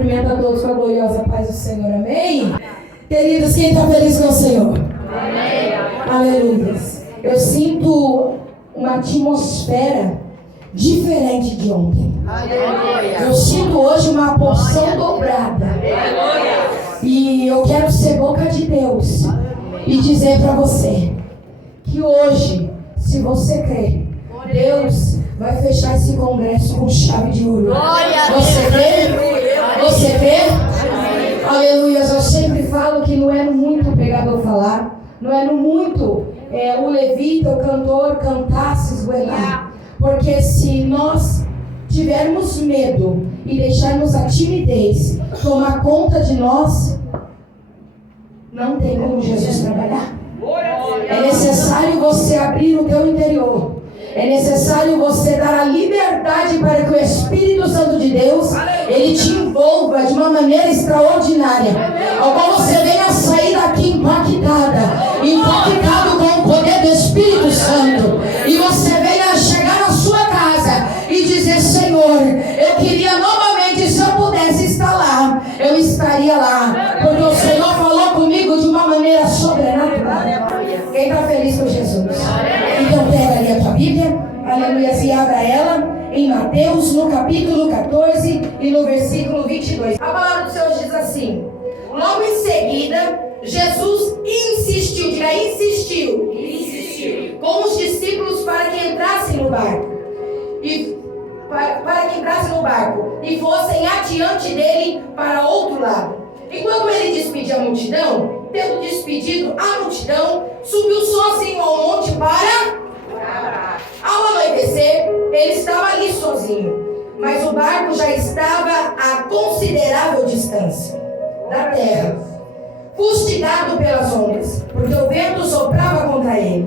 Cumprimento a todos com a gloriosa paz do Senhor, amém? Queridos, quem está feliz com o Senhor? Amém. Aleluia. Eu sinto uma atmosfera diferente de ontem. Aleluia. Eu sinto hoje uma porção dobrada. Aleluia. E eu quero ser boca de Deus e dizer para você que hoje, se você crer, Deus vai fechar esse congresso com chave de ouro. Você crê? Você crê? Aleluia. Eu sempre falo que não é muito o pregador falar, não é no muito o levita, o cantor cantar, se esgoelar. Porque se nós tivermos medo e deixarmos a timidez tomar conta de nós, não tem como Jesus trabalhar. É necessário você abrir o teu interior. É necessário você dar a liberdade para que o Espírito Santo de Deus, ele te envolva de uma maneira extraordinária, ao qual você venha sair daqui impactado com o poder do Espírito Santo, e você venha chegar na sua casa e dizer: Senhor, eu queria novamente, se eu pudesse estar lá, eu estaria lá, porque o Senhor falou comigo de uma maneira sobrenatural. Quem está feliz com Jesus? Então pega ali a tua Bíblia, aleluia, e abra ela em Mateus, no capítulo 14 e no versículo 22. A palavra do Senhor diz assim: logo em seguida, Jesus insistiu com os discípulos para que entrassem no barco e fossem adiante dele para outro lado. E quando ele despedia a multidão, tendo despedido a multidão, subiu sozinho ao monte para... Ao anoitecer, ele estava ali sozinho, mas o barco já estava a considerável distância da terra, fustigado pelas ondas, porque o vento soprava contra ele.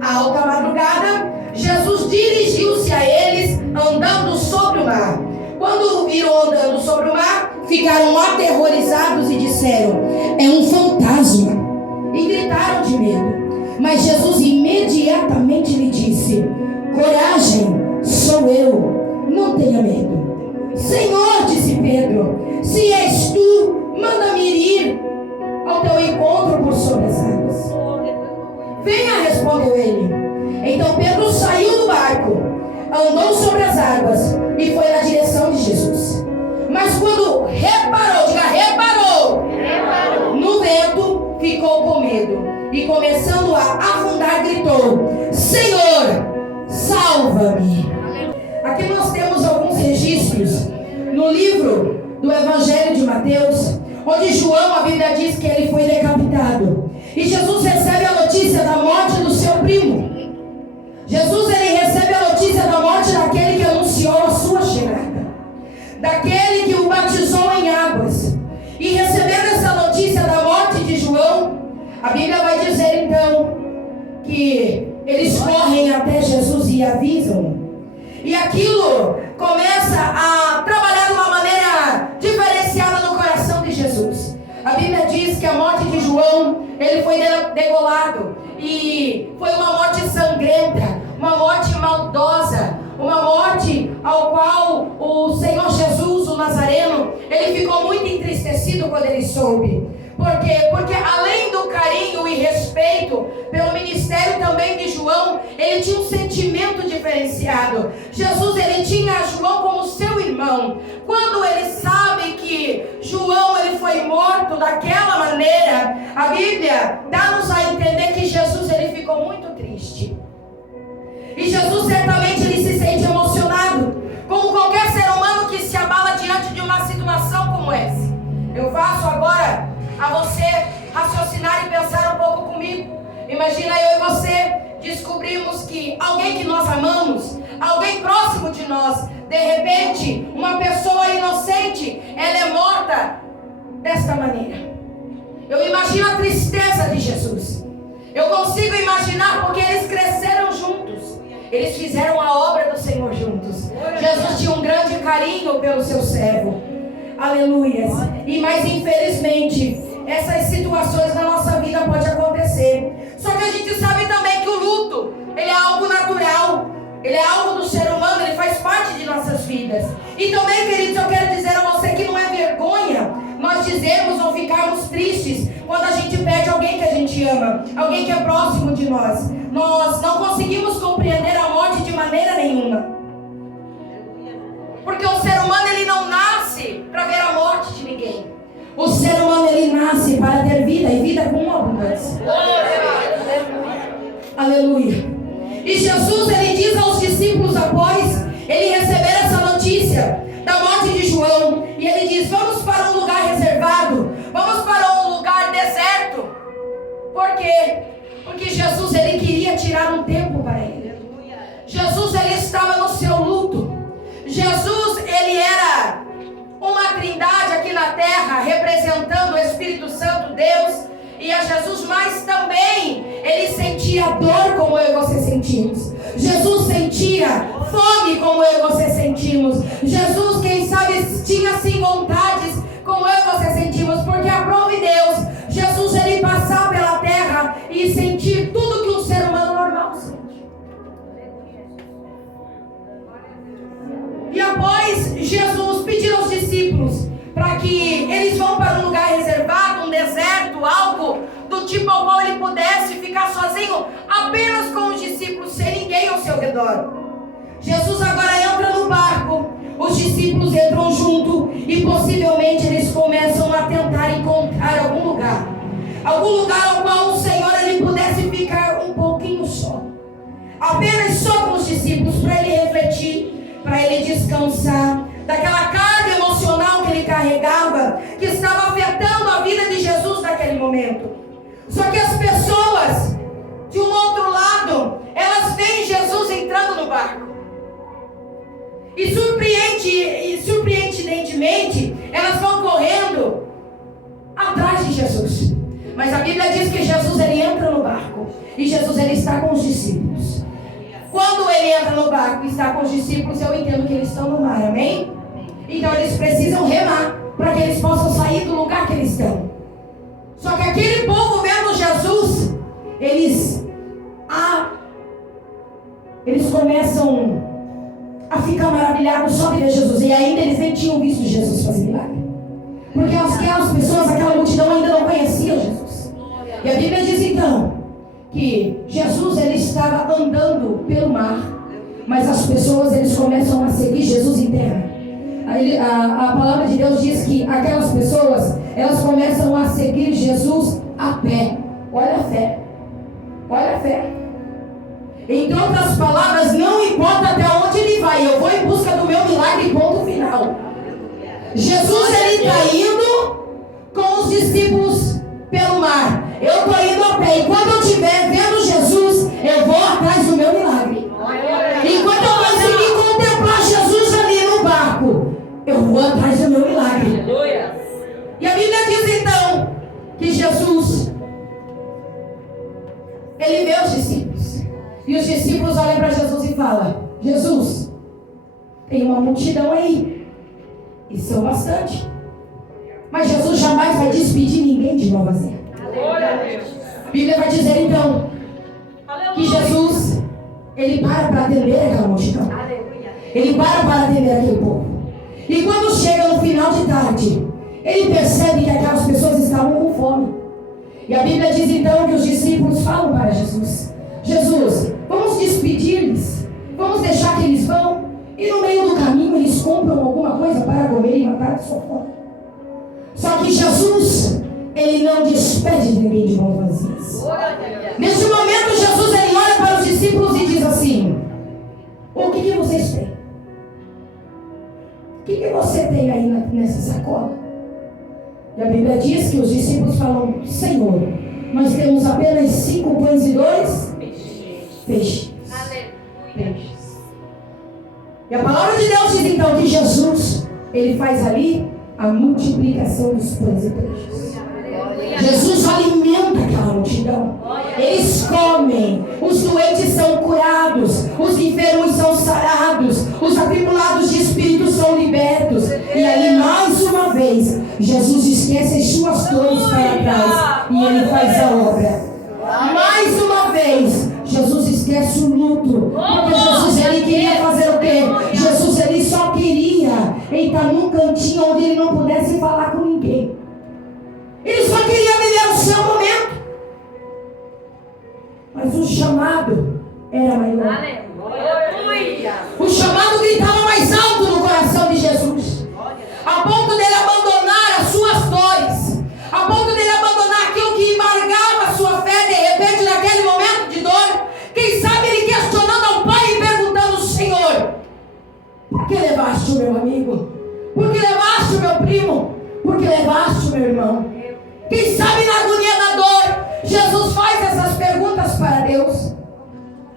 À alta madrugada, Jesus dirigiu-se a eles andando sobre o mar. Quando o viram andando sobre o mar, ficaram aterrorizados e disseram: é um fantasma, e gritaram de medo. Mas Jesus imediatamente lhe disse: coragem, sou eu, não tenha medo. Senhor, disse Pedro, se és tu, manda-me ir ao teu encontro por sobre as águas. Venha, respondeu ele. Então Pedro saiu do barco, andou sobre as águas e foi na direção de Jesus. Mas quando reparou no vento, ficou com medo e, começando a afundar, gritou: Senhor, salva-me. Aqui nós temos alguns registros no livro do Evangelho de Mateus, onde João, a Bíblia diz que ele foi decapitado, e Jesus recebe a notícia da morte do seu primo. Jesus, ele recebe a notícia da morte daquele que anunciou a sua chegada, daquele que o batizou em águas. E recebendo essa notícia da morte de João, a Bíblia vai dizer então que eles correm até Jesus e avisam. E aquilo começa a trabalhar de uma maneira diferenciada no coração de Jesus. A Bíblia diz que a morte de João, ele foi degolado. E foi uma morte sangrenta, uma morte maldosa, uma morte ao qual o Senhor Jesus, o Nazareno, ele ficou muito entristecido quando ele soube. Por quê? Porque além do carinho e respeito pelo ministério também de João, ele tinha um sentimento diferenciado. Jesus, ele tinha João como seu irmão. Quando ele sabe que João, ele foi morto daquela maneira, a Bíblia dá-nos a entender que Jesus, ele ficou muito triste. E Jesus certamente ele se sente emocionado, como qualquer ser humano que se abala diante de uma situação como essa. Eu faço agora a você raciocinar e pensar um pouco comigo. Imagina eu e você descobrimos que alguém que nós amamos, alguém próximo de nós, de repente, uma pessoa inocente, ela é morta desta maneira. Eu imagino a tristeza de Jesus. Eu consigo imaginar porque eles cresceram juntos. Eles fizeram a obra do Senhor juntos. Jesus tinha um grande carinho pelo seu servo. Aleluia. E mais infelizmente, essas situações na nossa vida podem acontecer. Só que a gente sabe também que o luto, ele é algo natural. Ele é algo do ser humano, ele faz parte de nossas vidas. E também, queridos, eu quero dizer a você que não é vergonha te ama, alguém que é próximo de nós. Nós não conseguimos compreender a morte de maneira nenhuma. Porque o ser humano, ele não nasce para ver a morte de ninguém. O ser humano, ele nasce para ter vida e vida com abundância. Aleluia. E Jesus, ele diz aos discípulos após ele receber essa notícia da morte de João, e ele diz: vamos para um lugar reservado, vamos para um lugar deserto. Por quê? Porque Jesus, ele queria tirar um tempo para ele. Jesus, ele estava no seu luto. Jesus, ele era uma trindade aqui na terra, representando o Espírito Santo, Deus e a Jesus, mas também ele sentia dor como eu e você sentimos. Jesus sentia fome como eu e você sentimos. Jesus, quem sabe, tinha sim vontades como eu e você sentimos, porque aprove Deus Jesus, ele passar pela terra e sentir tudo que um ser humano normal sente. E após Jesus pedir aos discípulos para que eles vão para um lugar reservado, um deserto, algo do tipo ao qual ele pudesse ficar sozinho, apenas com os discípulos, sem ninguém ao seu redor. Jesus agora entra no barco, os discípulos entram junto e possivelmente eles começam a tentar encontrar algum lugar ao qual o Senhor ele pudesse ficar um pouquinho só, apenas só com os discípulos, para ele refletir, para ele descansar daquela carga emocional que ele carregava, que estava afetando a vida de Jesus naquele momento. Só que as pessoas, de um outro lado, elas veem Jesus entrando no barco. E surpreendentemente, elas vão correndo atrás de Jesus. Mas a Bíblia diz que Jesus, ele entra no barco. E Jesus, ele está com os discípulos. Quando ele entra no barco e está com os discípulos, eu entendo que eles estão no mar, amém? Então eles precisam remar para que eles possam sair do lugar que eles estão. Só que aquele povo vendo Jesus, eles começam a ficar maravilhados só de ver Jesus. E ainda eles nem tinham visto Jesus fazer milagre, porque aquelas pessoas, aquela multidão ainda não conhecia Jesus. E a Bíblia diz então que Jesus, ele estava andando pelo mar, mas as pessoas, eles começam a seguir Jesus em terra. A palavra de Deus diz que aquelas pessoas, elas começam a seguir Jesus a pé. Olha a fé. Olha a fé. Em outras palavras, não importa até onde ele vai, eu vou em busca do meu milagre, ponto final. Jesus, ele está indo com os discípulos pelo mar. Eu estou indo a pé. E quando eu estiver vendo Jesus, eu vou atrás do meu milagre. Enquanto eu conseguir contemplar Jesus ali no barco, eu vou atrás do meu milagre. E a Bíblia diz então que Jesus, ele vê os discípulos. E os discípulos olham para Jesus e falam: Jesus, tem uma multidão aí, e são bastante, mas Jesus jamais vai despedir ninguém de mão vazia. A Bíblia vai dizer então que Jesus, ele para atender aquela multidão. Ele para atender aquele povo. E quando chega no final de tarde, ele percebe que aquelas pessoas estavam com fome. E a Bíblia diz então que os discípulos falam para Jesus: Jesus, vamos despedir-lhes, vamos deixar que eles vão, e no meio do caminho eles compram alguma coisa para comer e matar de sua fome. Só que Jesus, ele não despede ninguém de mãos vazias. Nesse momento, Jesus, ele olha para os discípulos e diz assim: o que vocês têm? O que você tem aí nessa sacola? E a Bíblia diz que os discípulos falam: Senhor, nós temos apenas 5 pães e 2 peixes. E a palavra de Deus diz então que Jesus, ele faz ali a multiplicação dos pães e peixes. Jesus alimenta aquela multidão. Eles comem, os doentes são curados, os enfermos são sarados, os atribulados de espírito são libertos. E ali mais uma vez Jesus esquece as suas dores para trás e ele faz a obra. Mais uma vez Jesus esquece o luto, porque Jesus, ele queria fazer o quê? Jesus, ele só queria entrar num cantinho onde ele não pudesse falar com ninguém. Ele só queria viver o seu momento. Mas o chamado era maior. Aleluia. O chamado gritava mais alto no coração de Jesus. A ponto dele abandonar as suas dores. A ponto dele abandonar aquilo que embargava a sua fé. De repente, naquele momento de dor, quem sabe ele questionando ao Pai e perguntando: Senhor, por que levaste o meu amigo? Por que levaste o meu primo? Por que levaste o meu irmão? Quem sabe na agonia da dor, Jesus faz essas perguntas para Deus.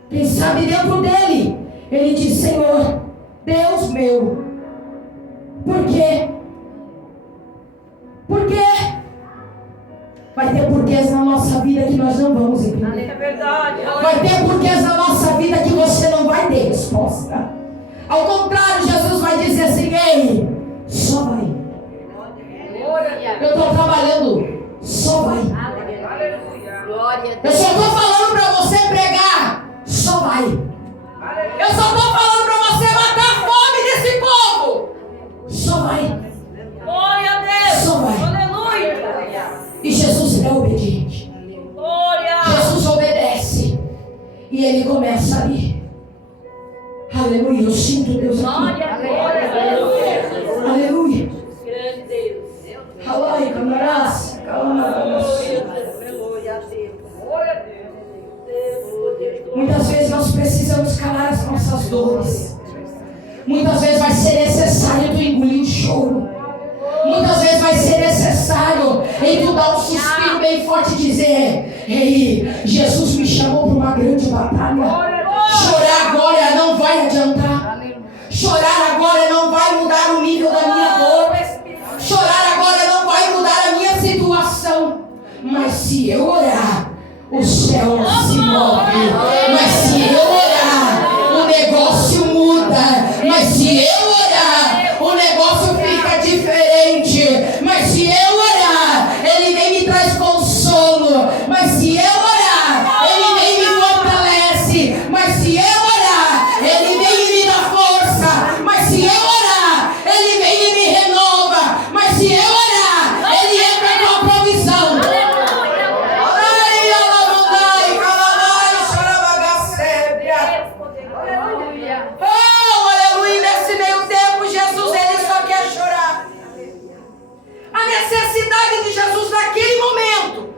Quem sabe dentro dele, ele diz: Senhor, Deus meu, por quê? Por quê? Vai ter porquês na nossa vida que nós não vamos entender. É verdade. Vai ter porquês na nossa vida que você não vai ter resposta. Ao contrário, Jesus vai dizer assim: ei, só vai. Eu estou trabalhando, só vai. Eu só estou falando para você pregar, só vai. Eu só estou falando para você matar a fome desse povo, só vai. Glória a Deus. Só vai. Aleluia. E Jesus é obediente. Glória. Jesus obedece. E ele começa ali. Aleluia, eu sinto Deus aqui. Glória a Deus. Aleluia. Grande Deus. Alai, camarás. Muitas vezes nós precisamos calar as nossas dores. Muitas vezes vai ser necessário tu engolir o choro. Muitas vezes vai ser necessário em tu dar um suspiro bem forte e dizer: ei, Jesus me chamou para uma grande batalha. Chorar agora não vai adiantar. Chorar agora não vai mudar o nível da minha dor. Chorar agora não vai mudar a minha situação. Mas se eu orar, o céu se move. Mas se eu orar, o negócio muda. Mas se eu orar, o negócio fica diferente. Mas se eu orar, ele vem me traz consolo. Mas se eu orar, ele vem me fortalece. Mas se eu orar, ele vem e me dá força. Mas se eu orar, ele vem e me renova. Mas se eu orar, ele entra com a provisão. Oh, aleluia. Nesse meio tempo, Jesus, ele só quer chorar. A necessidade de Jesus naquele momento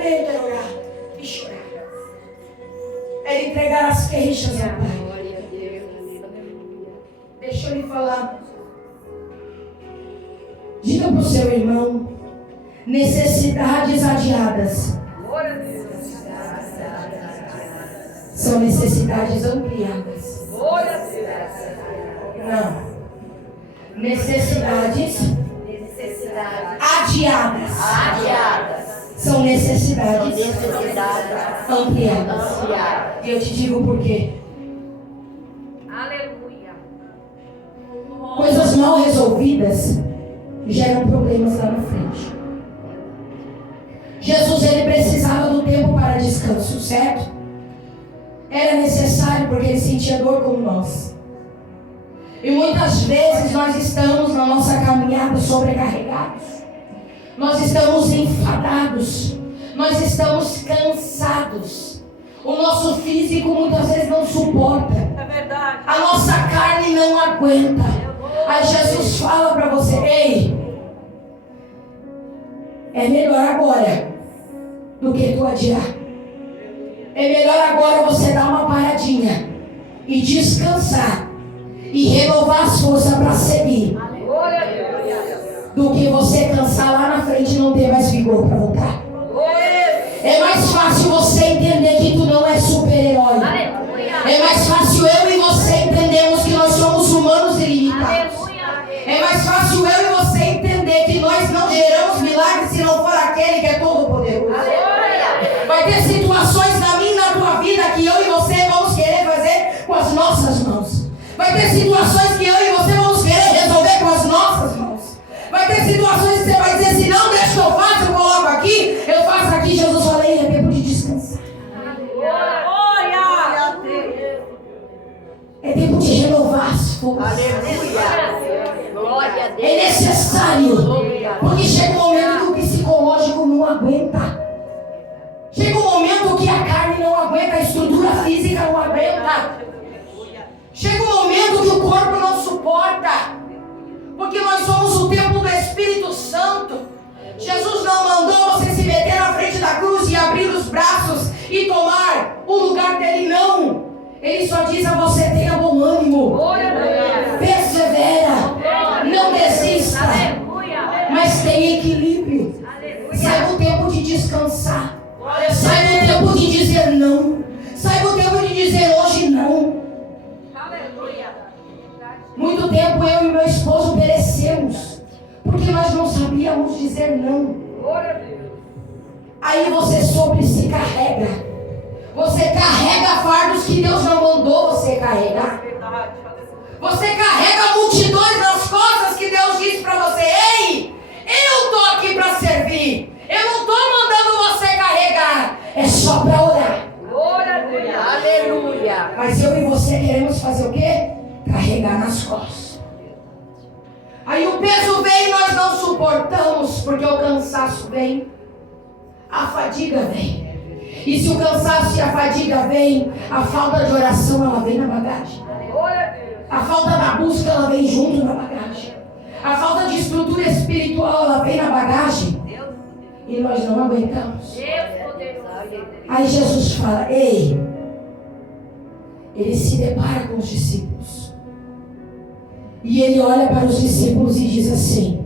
era orar e chorar. Era entregar as queixas ao Pai. Deixa eu lhe falar. Diga para o seu irmão: necessidades adiadas são necessidades ampliadas. Não. Necessidades adiadas são necessidades ampliadas. E eu te digo por quê. Aleluia. Coisas mal resolvidas geram problemas lá na frente. Jesus, ele precisava do tempo para descanso, certo? Era necessário porque ele sentia dor como nós. E muitas vezes nós estamos na nossa caminhada sobrecarregados. Nós estamos enfadados. Nós estamos cansados. O nosso físico muitas vezes não suporta. É verdade. A nossa carne não aguenta. Aí Jesus fala para você: ei, é melhor agora do que tu adiar. É melhor agora você dar uma paradinha e descansar e renovar as forças para seguir, do que você cansar lá na frente e não ter mais vigor para voltar. É mais fácil você entender que tu não é super-herói. É mais fácil eu e você entendermos que nós somos humanos ilimitados. É mais fácil eu e você entender que nós não geramos milagres se não for aquele que é todo-poderoso. Vai ter situações na minha e na tua vida que eu e você vamos querer fazer com as nossas mãos. Vai ter situações que eu e você vamos querer resolver com as nossas mãos. Vai ter situações que você vai dizer assim: não, deixa que eu faço, eu coloco aqui, eu faço aqui. Jesus falou: é tempo de descansar. É tempo de renovar as forças. É necessário, porque chega um momento que o psicológico não aguenta. Chega um momento que a carne não aguenta, a estrutura física não aguenta. Chega um momento que o corpo não suporta. Porque nós somos o templo do Espírito Santo. Jesus não mandou você se meter na frente da cruz e abrir os braços e tomar o lugar dele, não. Ele só diz a você: tenha bom ânimo, persevera, não desista, mas tenha equilíbrio. Saiba o tempo de descansar, saiba o tempo de dizer não, saiba o tempo de dizer hoje não. Muito tempo eu e meu esposo perecemos porque nós não sabíamos dizer não. Aí você sobre se carrega. Você carrega fardos que Deus não mandou você carregar. Você carrega multidões nas costas que Deus disse para você: ei, eu estou aqui para servir. Eu não estou mandando você carregar. É só para orar. Aleluia. Mas eu e você queremos fazer o quê? Carregar nas costas. Aí o peso vem e nós não suportamos, porque o cansaço vem, a fadiga vem. E se o cansaço e a fadiga vem, a falta de oração ela vem na bagagem. A falta da busca ela vem junto na bagagem. A falta de estrutura espiritual ela vem na bagagem. E nós não aguentamos. Aí Jesus fala: ei, ele se depara com os discípulos. E ele olha para os discípulos e diz assim: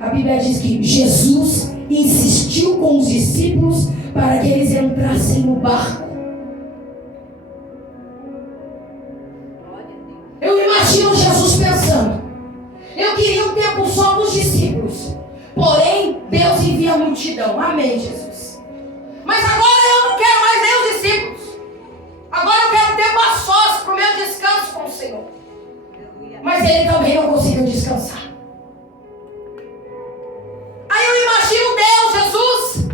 a Bíblia diz que Jesus insistiu com os discípulos para que eles entrassem no barco. Eu imagino Jesus pensando: eu queria um tempo só com os discípulos, porém Deus envia a multidão. Amém, Jesus. Mas agora eu não quero mais nem os discípulos. Agora eu quero tempo a sós para o meu descanso com o Senhor. Mas ele também não conseguiu descansar. Aí eu imagino Deus, Jesus,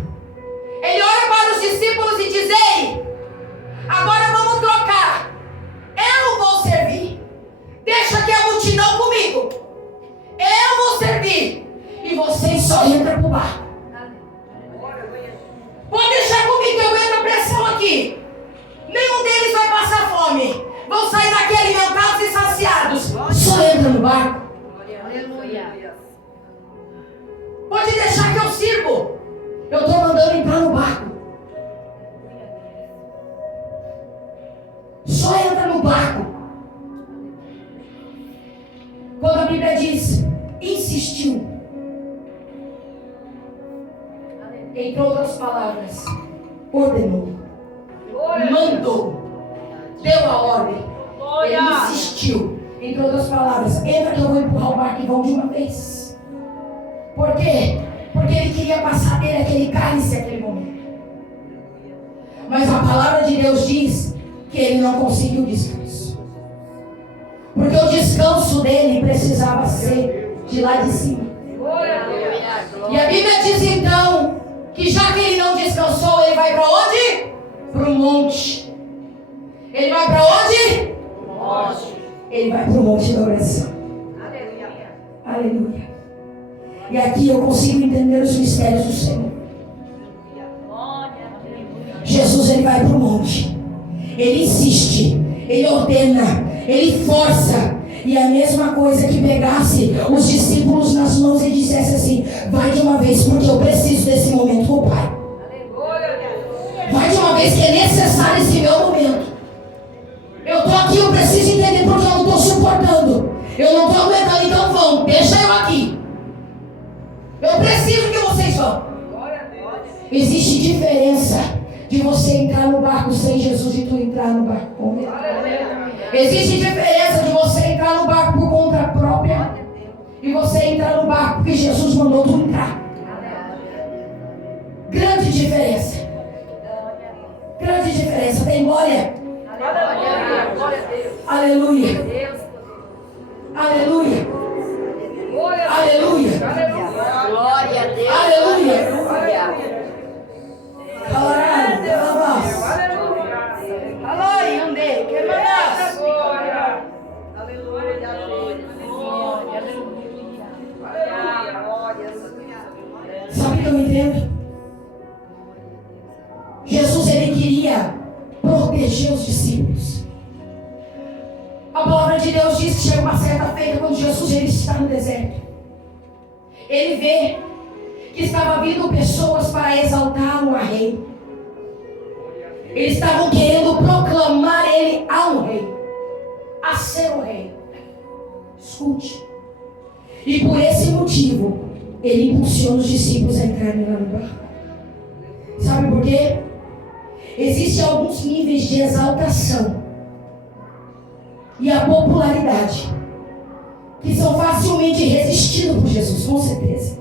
ele olha para os discípulos e diz: ei, agora vamos trocar. Eu vou servir. Deixa aqui a multidão comigo. Eu vou servir. E vocês só entram para o barco. Pode deixar comigo que eu entro a pressão aqui. Nenhum deles vai passar fome. Vão sair daqui alimentados e saciados. Só entra no barco. Pode deixar que eu sirvo. Eu estou mandando entrar no barco. Só entra no barco. Quando a Bíblia diz insistiu, entre outras palavras, ordenou, mandou, deu a ordem, ele insistiu. Entre outras palavras, entra que eu vou empurrar o barco e vão de uma vez. Por quê? Porque ele queria passar dele aquele cálice naquele momento. Mas a palavra de Deus diz que ele não conseguiu descanso. Porque o descanso dele precisava ser de lá de cima. E a Bíblia diz então que já que ele não descansou, ele vai para onde? Para o monte. Ele vai para onde? Monte. Ele vai para o monte da oração. Aleluia. Aleluia. E aqui eu consigo entender os mistérios do Senhor. Jesus, ele vai para o monte. Ele insiste. Ele ordena. Ele força. E a mesma coisa que pegasse os discípulos nas mãos e dissesse assim: vai de uma vez, porque eu preciso desse momento com o Pai. Vai de uma vez, que é necessário esse meu momento. Eu estou aqui, eu preciso entender porque eu não estou suportando. Eu não estou aguentando, então vão, deixa eu aqui. Eu preciso que vocês vão. Existe diferença de você entrar no barco sem Jesus e tu entrar no barco com Ele. Existe diferença de você entrar no barco por conta própria e você entrar no barco porque Jesus mandou tu entrar. Grande diferença. Grande diferença. Tem glória. Aleluia. Aleluia. Aleluia. Glória a Deus. Aleluia. Sabe o que eu entendo? Jesus sabia proteger os discípulos. A palavra de Deus diz que chega uma certa feita, quando Jesus ele está no deserto, ele vê que estava vindo pessoas para exaltá-lo a rei. Eles estavam querendo proclamar ele ao rei, a ser o rei. Escute. E por esse motivo, ele impulsiona os discípulos a entrarem lá no barco. Sabe por quê? Existem alguns níveis de exaltação e a popularidade que são facilmente resistidos por Jesus, com certeza.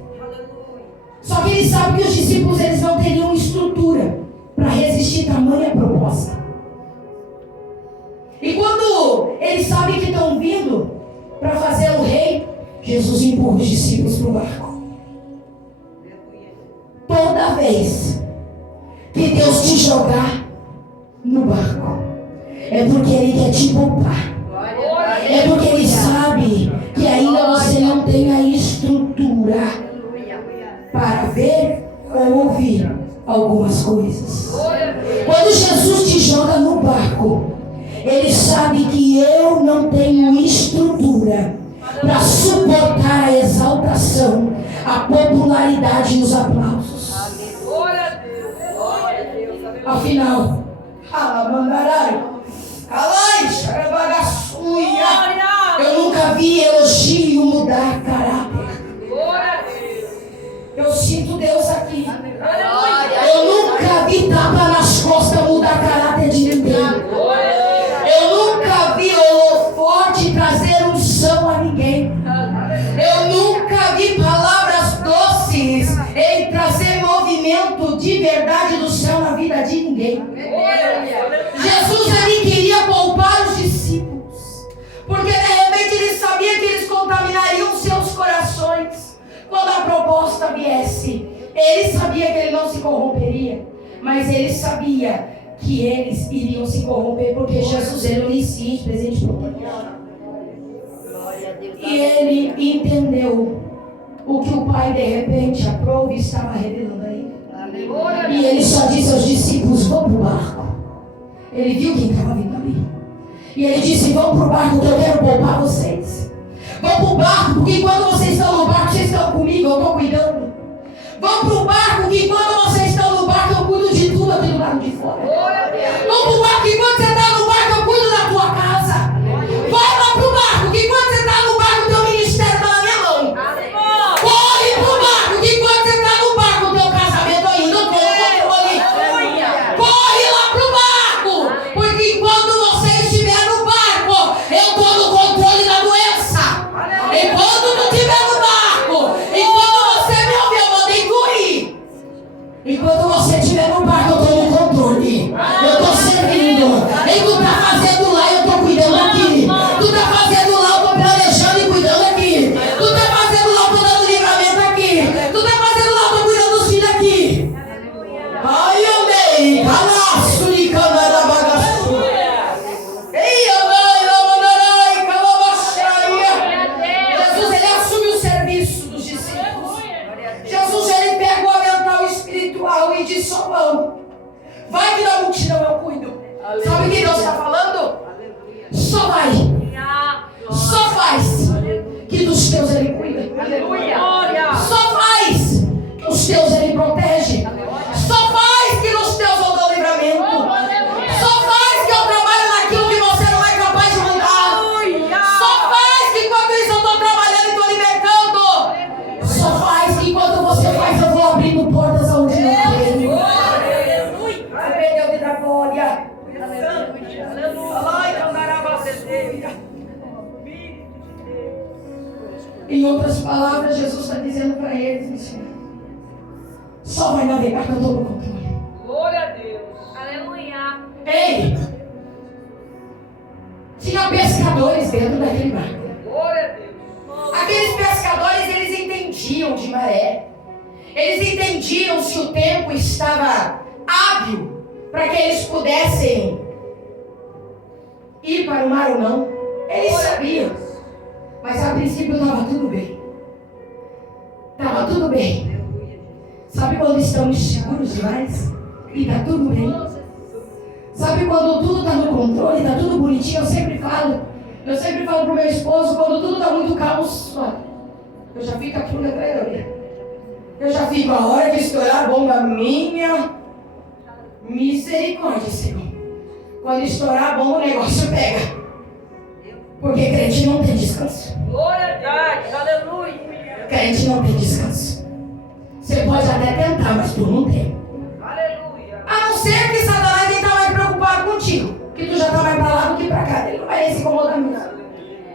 Só que ele sabe que os discípulos eles não teriam estrutura para resistir tamanha proposta. E quando eles sabem que estão vindo para fazer o rei, Jesus empurra os discípulos para o barco. Toda vez que Deus te jogar no barco, é porque Ele quer te poupar. É porque Ele sabe que ainda você não tem a estrutura para ver ou ouvir algumas coisas. Quando Jesus te joga no barco, Ele sabe que eu não tenho estrutura para suportar a exaltação, a popularidade e os aplausos. Afinal, eu nunca vi elogio mudar caráter. Eu sinto Deus aqui. Eu nunca vi tapa nas costas mudar caráter de ninguém. Eu nunca vi holofote trazer unção a ninguém. Eu nunca vi palavras doces em trazer movimento de verdade do céu na vida de ninguém. Jesus ele queria poupar os discípulos, porque de repente ele sabia que eles contaminariam seus corações quando a proposta viesse. Ele sabia que ele não se corromperia, mas ele sabia que eles iriam se corromper, porque Jesus era onisciente, presente por todos. E ele entendeu o que o Pai de repente aprove e estava revelando a ele. E ele só disse aos discípulos: vão para o barco. Ele viu quem estava vindo ali. E ele disse: vão para o barco que eu quero poupar vocês. Vão para o barco porque quando vocês estão no barco, vocês estão comigo, eu estou cuidando. Vão para o barco que quando vocês estão no barco, eu cuido de tudo aqui do lado de fora. Vão para o barco que quando você está no barco, eu cuido da tua casa. Vai lá para o barco que quando você está no barco, o teu ministério está na minha mão. Corre para o barco que quando você está no barco, o teu casamento ainda não tem controle. Corre lá para o barco, porque enquanto você estiver no barco, eu estou no controle da doença. Enquanto tu estiver no barco, enquanto você me ouve, eu mandei tu ir. Enquanto você estiver no barco, eu estou no controle. Eu estou servindo. E tu está fazendo lá, eu estou cuidando aqui. Tu está fazendo lá, eu estou planejando e cuidando aqui. Tu está fazendo lá, eu estou dando livramento aqui. Tu está fazendo lá, eu estou cuidando dos filhos aqui. Ai, eu dei. Calaço de câmara bagaço. Ei, amai, lamandarai, calabaxaia. Jesus, ele assume o serviço dos discípulos. Jesus, ele pega o avental espiritual e diz: só vão. Vai que na multidão eu cuido. Sabe o que Deus está falando? Só vai. Só faz que dos teus ele cuida. Só faz que os teus ele protege. Só faz que nos teus eu dou livramento. Só faz que eu trabalho naquilo que você não é capaz de mudar. Só faz que enquanto isso eu estou trabalhando e estou libertando. Só faz que enquanto você faz eu vou abrindo portas aonde não tem. Aprendeu de dar glória. Em outras palavras, Jesus está dizendo para eles: Senhor, só vai navegar que eu estou no controle. Glória a Deus. Aleluia. Ei! Tinha pescadores dentro daquele barco. Glória a Deus. Aqueles pescadores, eles entendiam de maré. Eles entendiam se o tempo estava hábil para que eles pudessem ir para o mar ou não. Eles sabiam. Mas a princípio estava tudo bem. Estava tudo bem. Sabe quando estamos seguros demais? E está tudo bem. Sabe quando tudo está no controle, está tudo bonitinho, eu sempre falo pro meu esposo, quando tudo está muito calmo, eu já fico aqui na traidora. Eu já fico a hora de estourar a bomba minha. Misericórdia, Senhor. Quando estourar a bomba, o negócio pega. Porque crente não tem descanso. Glória a Deus. Aleluia. Crente não tem descanso. Você pode até tentar, mas tu não tem. Aleluia. A não ser que Satanás está mais preocupado contigo. Que tu já está mais para lá do que para cá. Ele não vai se incomodar muito.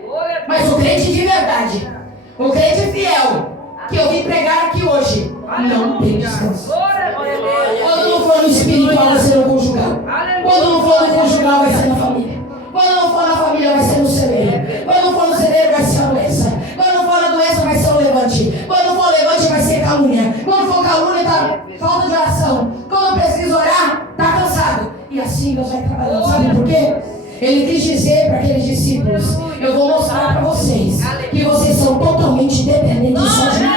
Glória a Deus. Mas o crente de verdade, o crente fiel, que eu vim pregar aqui hoje, não tem descanso. Glória a Deus. Quando não for no espiritual, vai ser no conjugal. Quando não for no conjugal, vai ser na família. Quando não for na família, vai ser no celeiro. Quando não for no celeiro, vai ser a doença. Quando não for na doença, vai ser o levante. Quando não for levante, vai ser calúnia. Quando for calúnia, tá falta de oração. Quando precisa orar, tá cansado. E assim Deus vai trabalhando. Sabe por quê? Ele quis dizer para aqueles discípulos: eu vou mostrar para vocês que vocês são totalmente dependentes só de mim.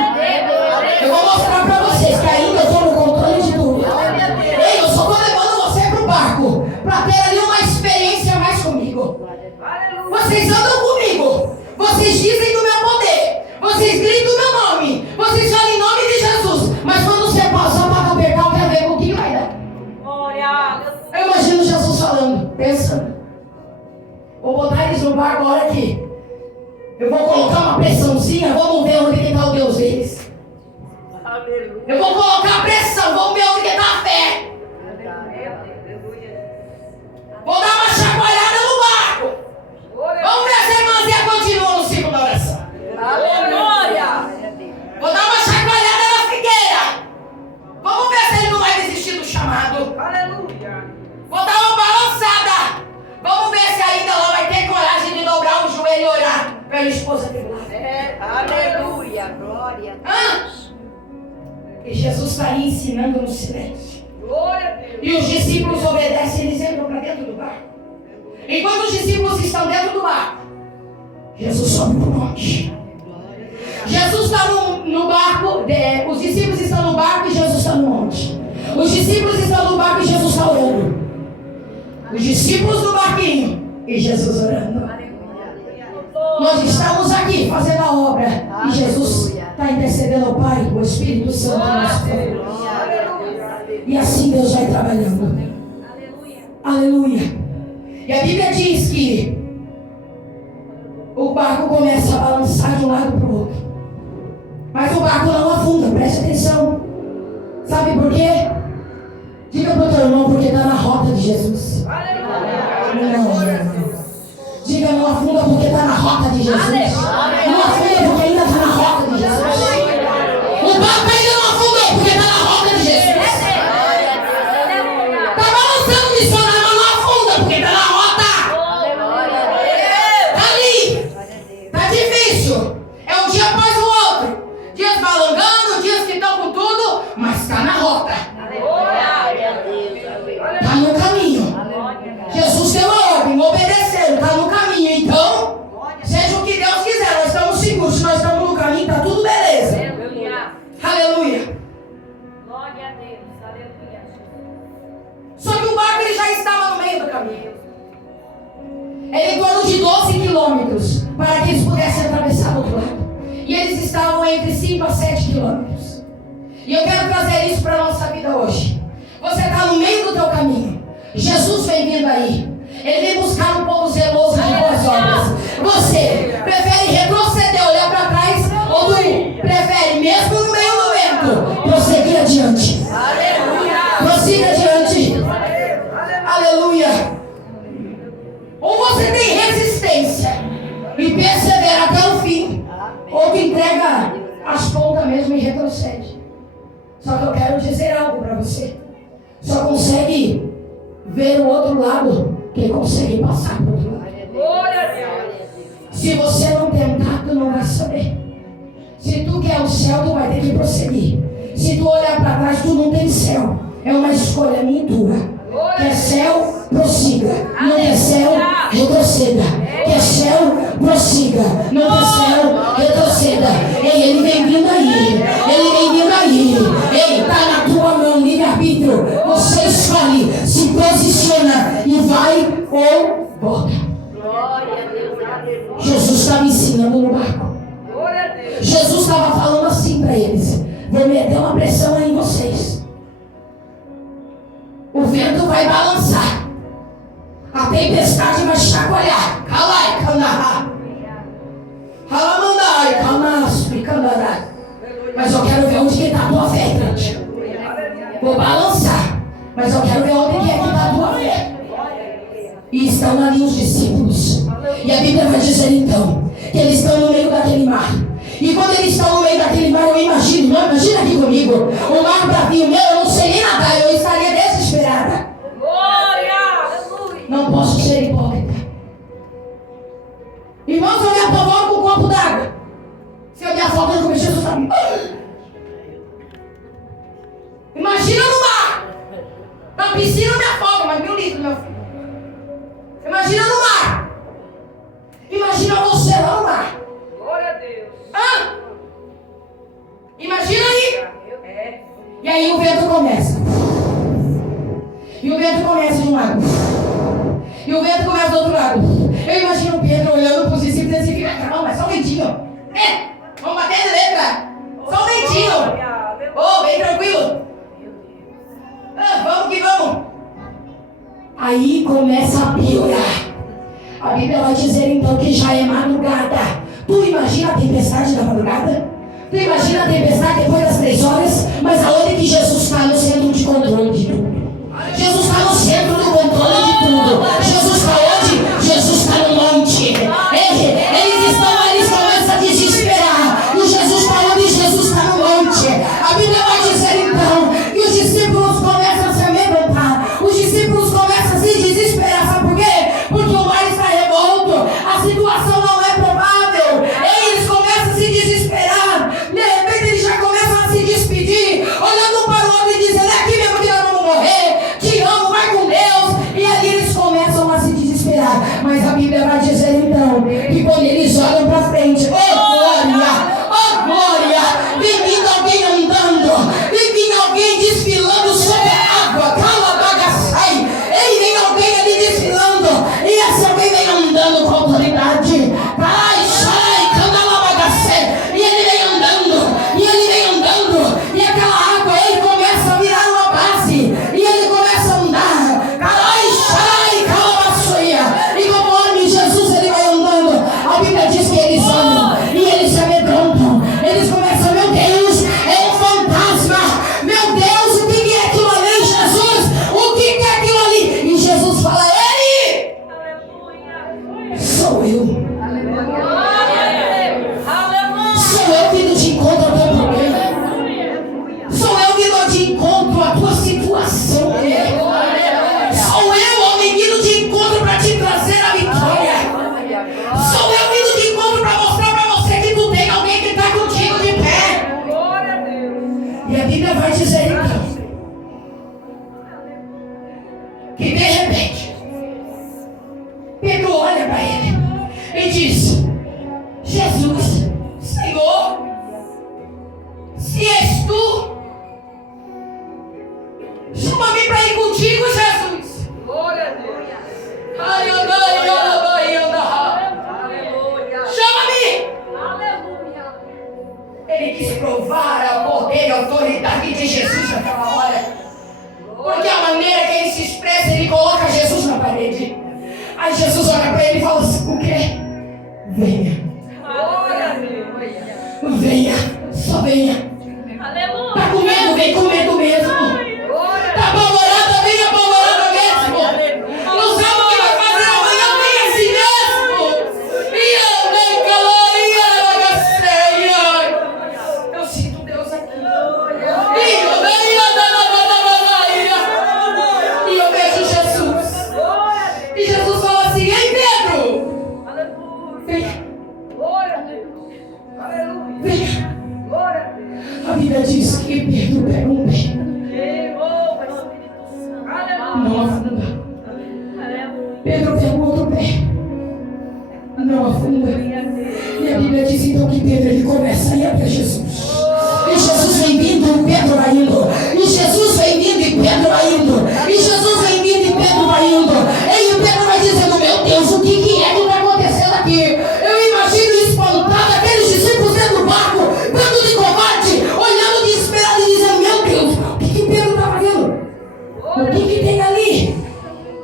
Eu vou mostrar para vocês que ainda eu estou no controle de tudo. Ei, eu só estou levando você para o barco para ter ali uma experiência mais comigo. Vocês andam comigo. Vocês dizem do meu poder. Vocês gritam o meu nome. Vocês falam em nome de Jesus. Mas quando você passa para apertar, quer ver com o que vai dar. Eu imagino Jesus falando, pensando: vou botar eles no barco agora aqui. Eu vou colocar uma pressãozinha, vamos ver onde está o Deus deles. Eu vou colocar a pressão, vamos ver onde está a fé. Vou dar uma chacoalhada no barco. Vamos ver se a irmãzinha continua no ciclo da oração. Vou dar uma chacoalhada na figueira. Vamos ver se ele não vai desistir do chamado. Aleluia. Vou dar uma balançada. Vamos ver se ainda ela vai ter coragem de dobrar o joelho e orar pela esposa tribulada. Aleluia, glória. E Jesus está aí ensinando no silêncio. Glória a Deus. E os discípulos obedecem, eles entram para dentro do barco. Enquanto os discípulos estão dentro do barco, Jesus sobe para o monte. Jesus está no barco, os discípulos estão no barco e Jesus está no monte. Os discípulos estão no barco e Jesus está orando. Os discípulos no barquinho e Jesus orando. Nós estamos aqui fazendo a obra e Jesus está intercedendo ao Pai, o Espírito Santo em nosso favor. E assim Deus vai trabalhando. Aleluia. E a Bíblia diz que o barco começa a balançar de um lado para o outro. Mas o barco não afunda, preste atenção. Sabe por quê? Diga para o teu irmão, porque está na rota de Jesus. Não. Diga, não afunda porque está na rota de Jesus. Não afunda porque ainda está na rota de Jesus. O barco ainda não afundou porque está na rota de Jesus. Está balançando missionário, mas não afunda porque está na rota. Está ali. Está difícil. É um dia após o outro. Dias balangando, dias que estão com tudo, mas está na rota. Está no caminho. Jesus deu a ordem, obedeceram, está no caminho. Então, seja o que Deus quiser, nós estamos seguros. Se nós estamos no caminho, está tudo beleza. Aleluia. Glória a Deus. Aleluia. Só que o barco ele já estava no meio do caminho. Era em torno de 12 quilômetros para que eles pudessem atravessar do outro lado. E eles estavam entre 5 a 7 quilômetros. E eu quero trazer isso para a nossa vida hoje. Você está no meio do teu caminho. Jesus vem vindo aí. Ele vem buscar um povo zeloso de boas obras. Você prefere retroceder, olhar para trás, ou prefere, mesmo no meio do vento, prosseguir adiante? Prossiga adiante. Aleluia. Ou você tem resistência e persevera até o fim, ou que entrega as pontas mesmo e retrocede. Só que eu quero dizer algo para você. Só consegue ver o outro lado quem consegue passar para o outro lado. Glória a Deus. Se você não tentar, tu não vai saber. Se tu quer o céu, tu vai ter que prosseguir. Se tu olhar para trás, tu não tem céu. É uma escolha minha e tua. Quer céu, prossiga. Não quer céu, retroceda. Quer céu, prossiga. Não quer céu, retroceda. Ei, ele vem vindo aí. Ele vem vindo aí. Ei, está na tua mão, livre-arbítrio. Você escolhe se posicionar retorna e vai ou volta. Glória a Deus. Aleluia. Jesus estava ensinando no barco. Glória a Deus. Jesus estava falando assim para eles: vou meter uma pressão aí em vocês. O vento vai balançar. A tempestade vai chacoalhar. Calai, candará. Halamandai, canaspi, candará. Mas eu quero ver onde que está a tua fé, crente. Vou balançar. Mas eu quero ver onde que é que está a tua fé. E estão ali os discípulos. E a Bíblia vai dizer então que eles estão no meio daquele mar. E quando eles estão no meio daquele mar, eu imagino, não, imagina aqui comigo, o mar bravio meu, eu não sei nem nadar, eu estaria desesperada. Glória. Não posso ser hipócrita. Irmãos, eu me apavoro com um copo d'água. Se eu me afogo, eu comecei a assustar. Imagina no mar. Na piscina eu me afogo, mas 1000 litros, meu filho. Imagina no mar. Imagina você lá no mar. Glória a Deus. Ah! Imagina aí. É. E aí o vento começa. E o vento começa de um lado. E o vento começa do outro lado. Eu imagino o Pedro olhando para os discípulos e assim, fica calma, é só um ventinho. Vamos bater de letra. Só um ventinho. Bem tranquilo. Vamos que vamos. Aí começa a piorar. A Bíblia vai dizer então que já é madrugada. Tu imagina a tempestade da madrugada? Tu imagina a tempestade depois das 3 horas? Mas aonde que Jesus está no centro de controle de tudo? Jesus está no centro do controle de tudo. Jesus está onde? Jesus está no monte. Eles estão lá, eles começam a desesperar. E Jesus está onde? Jesus está no monte. A Bíblia vai dizer então que os discípulos começam a se amedrontar. Os discípulos começam a se desesperar. Sabe por quê? Porque o mar está revolto. A situação não é provável. Eles começam a se desesperar. De repente eles já começam a se despedir, olhando um para o outro e dizendo: é aqui mesmo que nós vamos morrer. Te amo, vai com Deus. E ali eles começam a se desesperar. Mas a Bíblia vai dizer então que quando eles olham para frente, oh glória, vem vindo alguém andando, vem vindo alguém desfilando sobre a água. Cala bagaçai. Ei, vem alguém ali desfilando. E esse alguém vem andando com autoridade. Ai, sai, candala bagacé. E ele vem andando, e ele vem andando. E aquela água, ele começa a virar uma base. E ele começa a andar. Carai, sai, calabassoia. E conforme Jesus ele vai andando, a Bíblia diz que eles andam e eles se amedrontam. Eles começam: meu Deus, é um fantasma. Meu Deus, o que é aquilo ali, Jesus? O que é aquilo ali? E Jesus fala: ele sou eu. Sou eu vindo de encontro ao teu problema. Sou eu vindo de encontro à tua situação. Sou eu, homem, vindo de encontro para te trazer a vitória. Sou eu vindo de encontro para mostrar para você que tu tem alguém que está contigo de pé. Glória a Deus. E a Bíblia vai dizer então que de repente Pedro olha para ele e diz: Jesus, Senhor, se és tu, chama-me para ir contigo, Jesus. Glória a Deus. Ai, andai, andai, andai. Aleluia. Chama-me. Aleluia. Ele quis provar o poder e a autoridade de Jesus naquela hora. Porque a maneira que ele se expressa, ele coloca Jesus na parede. Aí Jesus olha para ele e fala assim: o quê? Venha. Glória a Deus. Venha. Só venha. Aleluia. Tá com medo? Vem com medo mesmo. Tá apavorada? Vem apavorada mesmo. Não sabe o que vai fazer amanhã? Vem assim mesmo. E anda, calaia, eu sinto Deus aqui. E eu vejo Jesus. E Jesus fala assim: ei, Pedro, venha. Glória a Deus. Aleluia. Venha. Glória a Deus. A Bíblia diz que Pedro pega um pé, não afunda. Pedro pega o outro pé, não afunda. E a Bíblia diz então que Pedro ele começa a ir para Jesus. E Jesus vem vindo e Pedro vai indo. E Jesus vem vindo e Pedro vai indo. E Jesus vem vindo e Pedro vai indo. O que tem ali?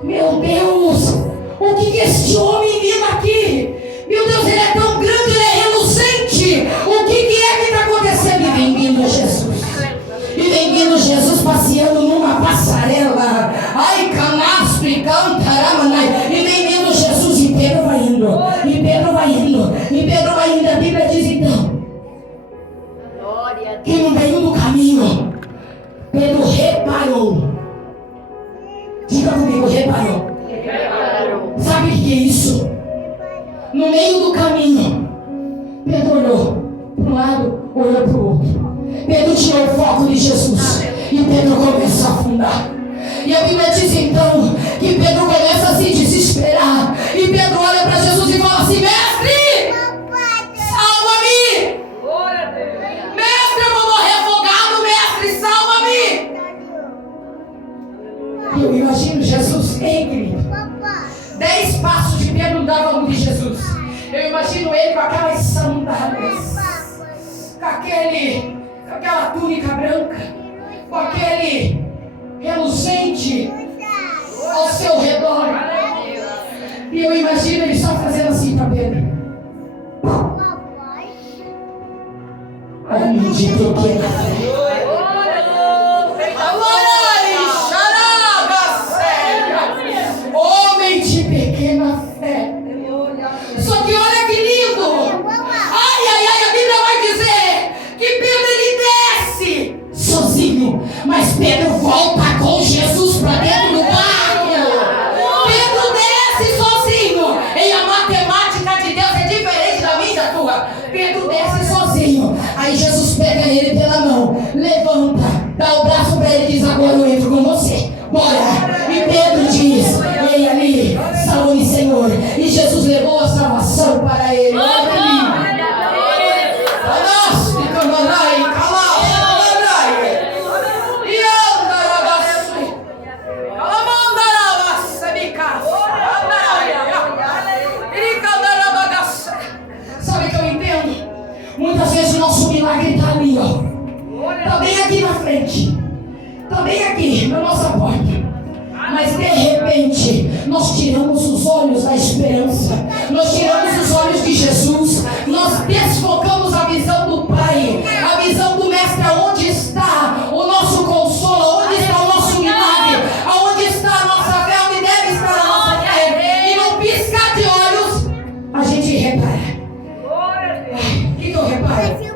Meu Deus, o que este homem vindo aqui? Meu Deus, ele é tão grande, ele é reluzente. O que é que está acontecendo? E vem vindo Jesus. E vem vindo Jesus passeando numa passarela. Ai, canastro e cantaramanai. E vem vindo Jesus e Pedro vai indo. E Pedro vai indo. E Pedro vai indo. A Bíblia diz então que no meio do caminho Pedro reparou. Diga comigo, reparou. Sabe o que é isso? No meio do caminho, Pedro olhou para um lado, olhou para o outro. Pedro tirou o foco de Jesus e Pedro começa a afundar. E a Bíblia diz então que Pedro começa a se desesperar. E Pedro olha para Jesus e fala assim: Mestre, salva-me! Mestre, eu vou morrer afogado, mestre, salva-me! E eu imagino Jesus, ei, querido, 10 passos de Pedro davam de Jesus. Eu imagino ele com aquelas sandálias, com aquela túnica branca, com aquele reluzente ao seu redor. E eu imagino ele só fazendo assim para Pedro. Homem de pequena fé. Homem de pequena fé. Só que olha que lindo. Ai, a Bíblia vai dizer que Pedro ele desce sozinho, mas Pedro volta com Jesus para dentro do barco. Pedro desce sozinho. E a matemática de Deus é diferente da minha e da tua. Pedro desce sozinho. Aí Jesus pega ele pela mão, levanta, dá o braço para ele e diz: agora eu entro com você. Bora. E Pedro diz: ei ali, salve Senhor. E Jesus levou a salvação para ele. Olha ali. Sabe o que eu entendo? Muitas vezes o nosso milagre está ali, ó. Está bem aqui na frente. Está bem aqui na nossa porta. Mas de repente nós tiramos os olhos da esperança, nós tiramos os olhos de Jesus, nós desfocamos a visão do Pai, a visão do Mestre. Aonde está o nosso consolo? Onde está o nosso milagre? Aonde está a nossa fé? Onde deve estar a nossa fé? E num piscar de olhos a gente repara. O que eu reparo?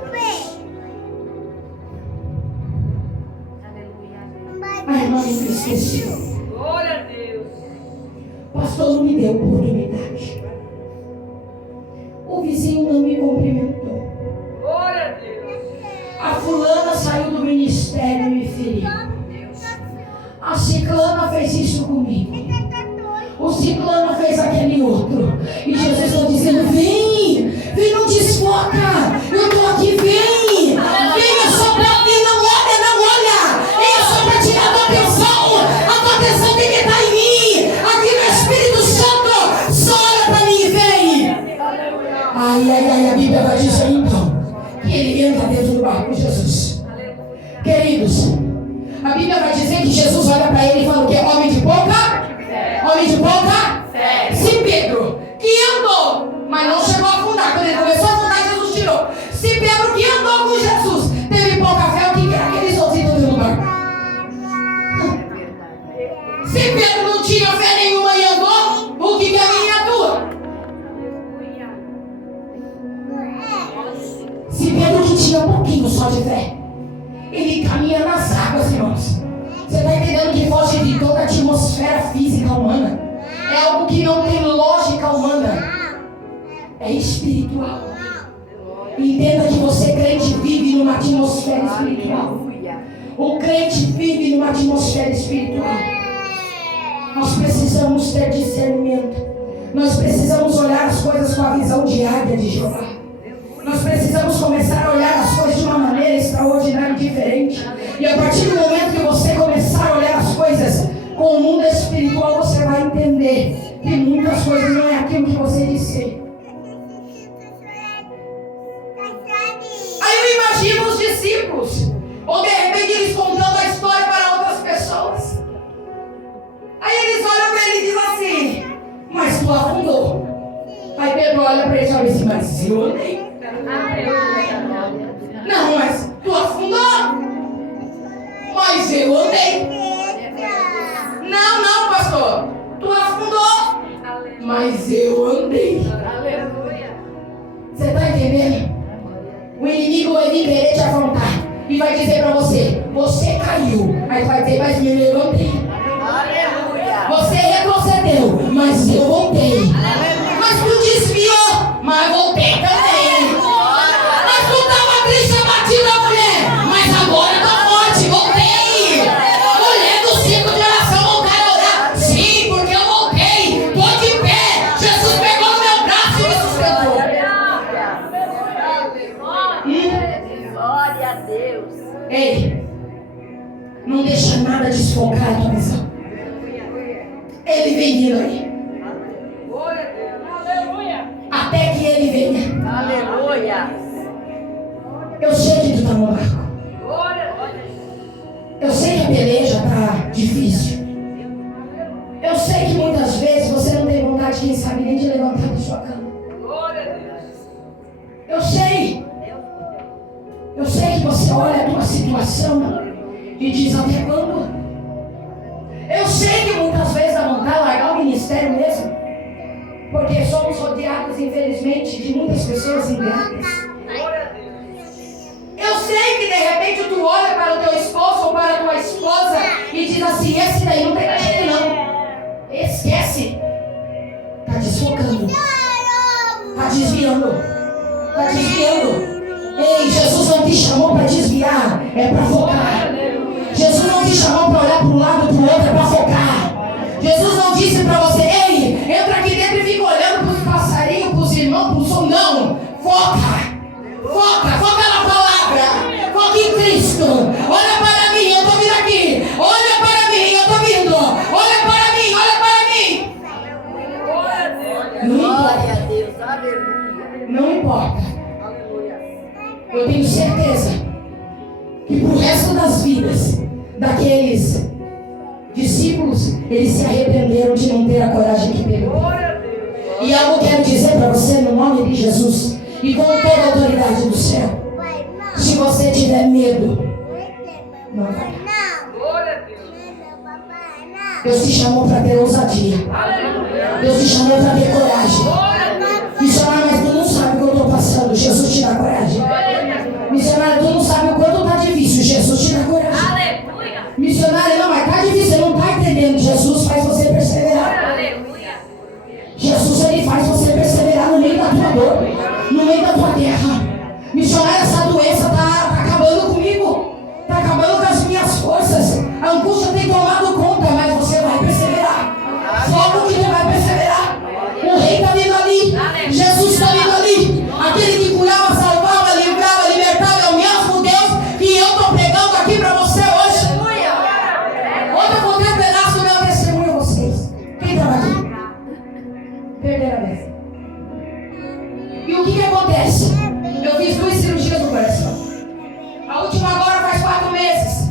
A irmã me entristeceu. Pastor não me deu oportunidade. O vizinho não me cumprimentou. A fulana saiu do ministério e me feriu. A ciclana fez isso comigo. O ciclano fez aquele outro. E Jesus está dizendo: vem, não desfoca. Eu estou aqui, vem. Venha só para mim, não olha. Venha só para tirar a tua atenção. A tua atenção tem que estar em mim. Aqui no Espírito Santo, só olha para mim e vem. Ai, a Bíblia vai dizer então que ele entra dentro do barco de Jesus. Queridos, a Bíblia vai dizer que Jesus olha para ele e fala: o que? Homem de pouca? Homem de pouca? Se Pedro, que andou, mas não chegou a afundar, quando ele começou a afundar, Jesus tirou. Se Pedro, que andou com Jesus, teve pouca fé, o que era aqueles outros dentro do barco? Se Pedro não tinha fé nenhuma e andou, o que é a minha e a tua? Se Pedro, que tinha um pouquinho só de fé, ele caminha nas águas, irmãos. Você está entendendo que foge de toda a atmosfera física humana? É algo que não tem lógica humana. É espiritual. Entenda que você, crente, vive numa atmosfera espiritual. O crente vive numa atmosfera espiritual. Nós precisamos ter discernimento. Nós precisamos olhar as coisas com a visão diária de Jeová. Nós precisamos começar a olhar as coisas de uma maneira extraordinária e diferente. E a partir do momento que você começar a olhar as coisas com o mundo espiritual, você vai entender que muitas coisas não é aquilo que você disse. Aí eu imagino os discípulos, ou de repente eles contando a história para outras pessoas. Pedro olha para ele e fala assim, mas eu andei. Não, mas tu afundou. Mas eu andei. Não, pastor. Tu afundou. Mas eu andei. Você está entendendo? O inimigo vai vir querer te afrontar e vai dizer para você, você caiu. Aí tu vai dizer, mas eu levantei. Você retrocedeu, mas eu voltei. Mas tu desviou, mas voltei também. Mas tu estava triste, abatida, mulher. Mas agora eu tô forte, voltei. Mulher do ciclo de oração, voltaram a orar. Sim, porque eu voltei. Tô de pé. Jesus pegou no meu braço e me sustentou. Glória a Deus. Ei, não deixa nada desfocar a tua visão. Ele vem vindo aí. Até que ele venha. Aleluia. Eu sei que tu está no barco. Eu sei que a peleja está difícil. Eu sei que muitas vezes você não tem vontade, quem sabe, nem de levantar da sua cama. Eu sei. Eu sei que você olha a tua situação e diz até quando? Eu sei que muitas vezes dá vontade de largar o ministério mesmo. Porque somos rodeados, infelizmente, de muitas pessoas ingratas. Eu sei que de repente tu olha para o teu esposo ou para a tua esposa e diz assim, esse daí não tem jeito não. Esquece. Está desfocando. Está desviando. Está desviando. Ei, Jesus não te chamou para desviar, é para focar. Jesus não te chamou para olhar para um lado, para o outro, é para focar. Jesus não disse para você, ei, entra aqui dentro e fica olhando para os passarinhos, para os irmãos, para o som. Não, foca. Foca na palavra. Foca em Cristo. Olha para mim, eu estou vindo aqui. Olha para mim, eu estou vindo. Olha para mim. Não Glória a importa. Deus. Aleluia. Não importa. Eu tenho certeza que pro resto das vidas daqueles discípulos, eles se arrependeram de não ter a coragem que teve. E algo eu quero dizer para você no nome de Jesus e com toda a autoridade do céu. Se você tiver medo, não vai. Deus te chamou para ter ousadia. Deus te chamou para ter coragem. Missionário, mas tu não sabe o que eu estou passando. Jesus te dá coragem. Missionário, tu não sabe o quanto está difícil. Jesus te dá coragem. Missionário, não, mas está difícil. Você não está entendendo. Jesus faz você perseverar. Jesus, ele faz você perseverar no meio da tua dor, no meio da tua guerra. Missionário, essa doença está acabando comigo. Está acabando com as minhas forças. A angústia tem tomado conta, mas você vai perseverar. Foco que tu vai perseverar. O rei está vindo ali. Jesus está vindo ali. Aquele que curava, salvava, livrava, libertava é o mesmo Deus que eu estou pregando aqui para você hoje. Ontem eu contei um pedaço do meu testemunho a vocês. Quem estava aqui? Perderam a vez. E o que acontece? Eu fiz 2 cirurgias no coração. A última agora faz 4 meses.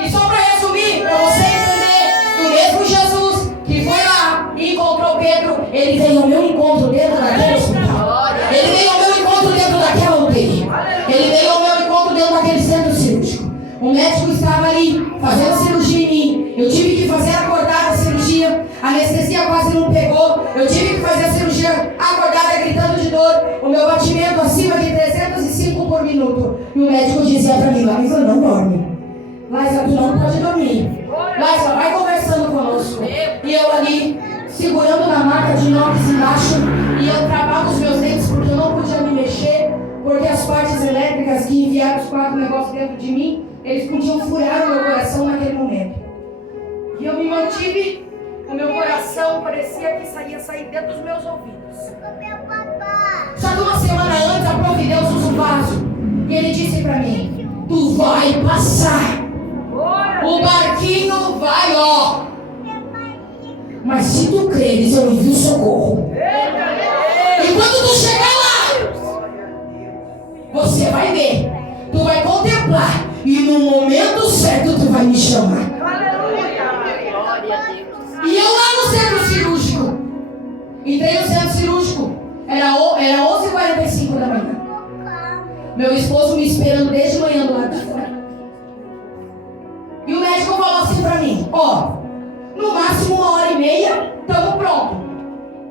E só para resumir, para você entender, o mesmo Jesus que foi lá e encontrou Pedro, ele veio ao meu encontro dentro daquele hospital. Ele veio ao meu encontro dentro daquela UTI. Ele veio ao meu encontro dentro daquele centro cirúrgico. O médico estava ali fazendo cirurgia em mim. Eu tive que fazer acordada a cirurgia. A anestesia quase não pegou. Eu tive que fazer a cirurgia acordada, gritando de dor. O meu batimento acima de 305 por minuto. E o médico dizia para mim, Laísa, não dorme. Laísa, tu não pode dormir. Laísa, vai conversando conosco. E eu ali, segurando na maca de inox embaixo. E eu travava os meus dentes porque eu não podia me mexer. Porque as partes elétricas que enviaram os 4 negócios dentro de mim, eles podiam furar o meu coração naquele momento. E eu me mantive, o meu coração parecia que ia sair dentro dos meus ouvidos. Só que uma semana antes, a Providência usa um vaso. E ele disse pra mim, tu vai passar. O barquinho vai, ó. Mas se tu creres, eu envio socorro. E quando tu chegar lá, você vai ver. Tu vai contemplar. E no momento certo, tu vai me chamar. E eu lá no centro cirúrgico. Entrei no centro cirúrgico. Meu esposo me esperando desde manhã do lado de fora. E o médico falou assim pra mim: ó, no máximo 1h30, estamos prontos.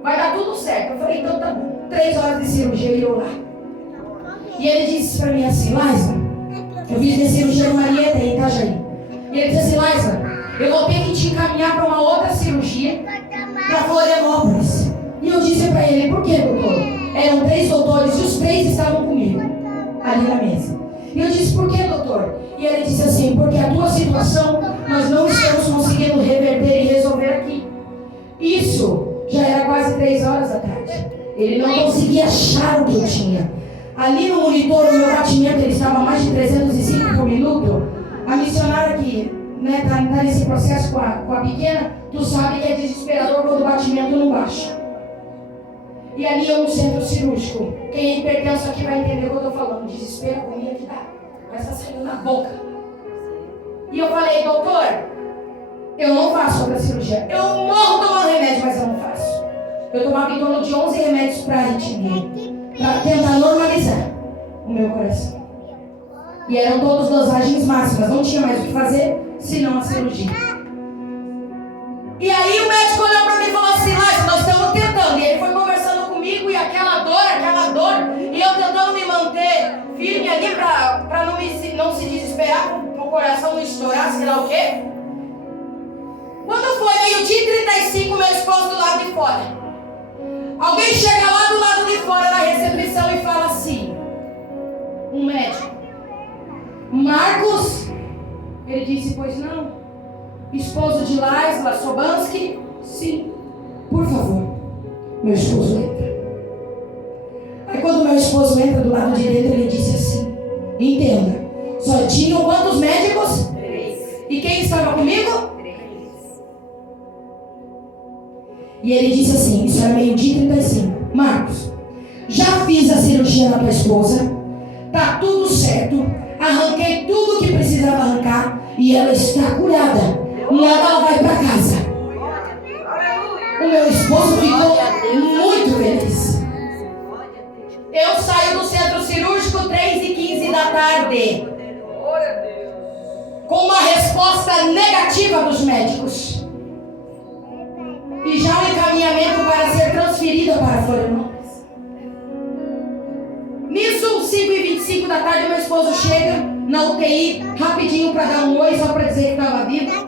Vai dar tudo certo. Eu falei: então tá bom. 3 horas de cirurgia e eu lá. E ele disse pra mim assim: Laisa, eu fiz minha cirurgia no Marieta em Itajaí. E ele disse assim: Laisa, eu vou ter que te encaminhar para uma outra cirurgia para Florianópolis. E eu disse para ele: por que, doutor? Eram 3 doutores e os 3 estavam comigo ali na mesa. E eu disse: por que, doutor? E ele disse assim: porque a tua situação nós não estamos conseguindo reverter e resolver aqui. Isso já era quase 3 horas da tarde. Ele não conseguia achar o que eu tinha. Ali no monitor, o meu batimento ele estava a mais de 305 por minuto. A missionária que está nesse processo com a pequena, tu sabe que é desesperador quando o batimento não baixa. E ali é um centro cirúrgico. Quem é hipertenso aqui vai entender o que eu estou falando. Desespero, agonia que dá. Mas está saindo na boca. E eu falei: doutor, eu não faço outra cirurgia. Eu morro tomando remédio, mas eu não faço. Eu tomava em torno de 11 remédios para arritmia, para tentar normalizar o meu coração. E eram todas dosagens máximas, não tinha mais o que fazer senão a cirurgia. E aí o médico olhou para mim e falou assim: Laisa, nós estamos tentando. E ele foi conversando comigo e aquela dor, e eu tentando me manter firme ali para não se desesperar, para o coração não estourar, sei lá o quê. Quando foi meio-dia e 35, meu esposo do lado de fora. Alguém chega lá do lado de fora na recepção e fala assim: um médico, Marcos? Ele disse: pois não. Esposo de Laisla Sobansky? Sim. Por favor. Meu esposo entra. Aí quando meu esposo entra do lado direito, ele disse assim: entenda, só tinham quantos médicos? 3. E quem estava comigo? E ele disse assim, isso era meio-dia e 35. Marcos, já fiz a cirurgia na tua esposa, tá tudo certo, arranquei tudo que precisava arrancar e ela está curada. Logo ela vai para casa. O meu esposo ficou muito feliz. Eu saio do centro cirúrgico 3h15 da tarde, com uma resposta negativa dos médicos. E já o encaminhamento para ser transferida para Florianópolis. Nisso, 5h25 da tarde, meu esposo chega na UTI, rapidinho para dar um oi, só para dizer que estava vivo.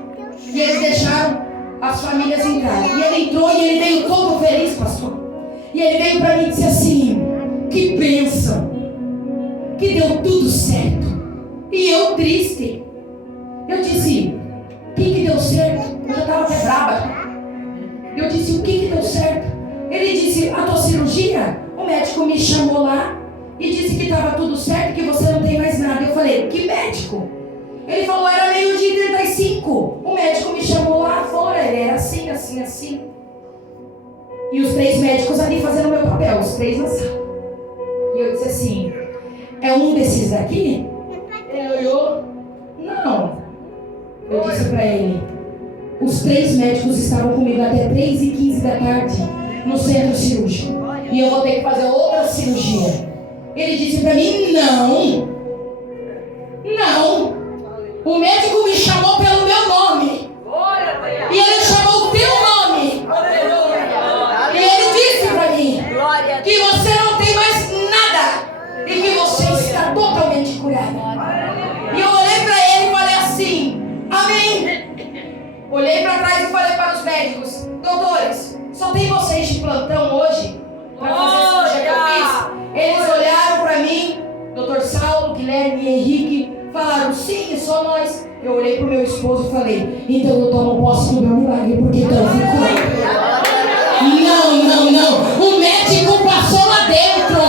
E eles deixaram as famílias entrarem. E ele entrou e ele veio todo feliz, pastor. E ele veio para mim e disse assim: que bênção, que deu tudo certo. E eu triste. Eu disse: o que deu certo? Eu já estava até brava. Eu disse: o que deu certo? Ele disse: a tua cirurgia. O médico me chamou lá e disse que estava tudo certo, que você não tem mais nada. Eu falei: que médico? Ele falou: era meio-dia e 35. O médico me chamou lá fora, ele era assim, assim, assim. E os 3 médicos ali fazendo o meu papel, os 3 na sala. E eu disse assim: é um desses daqui? Ele olhou: não. Eu disse para ele: os 3 médicos estavam comigo até 3h15 da tarde no centro cirúrgico. E eu vou ter que fazer outra cirurgia. Ele disse para mim: não. Não. O médico me chamou pelo meu nome. E ele chamou o teu nome. E ele disse para mim que você não tem mais nada. E que você está totalmente curada. E eu olhei para ele e falei assim: amém. Olhei para trás e falei para os médicos: doutores, só tem vocês de plantão hoje para fazer a cirurgia que eu fiz? Eles olharam para mim, doutor Saulo, Guilherme e Henrique, falaram: sim, só nós. Eu olhei para o meu esposo e falei: então eu tomo posse do meu milagre, porque então eu fui curado. Não. O médico passou lá dentro,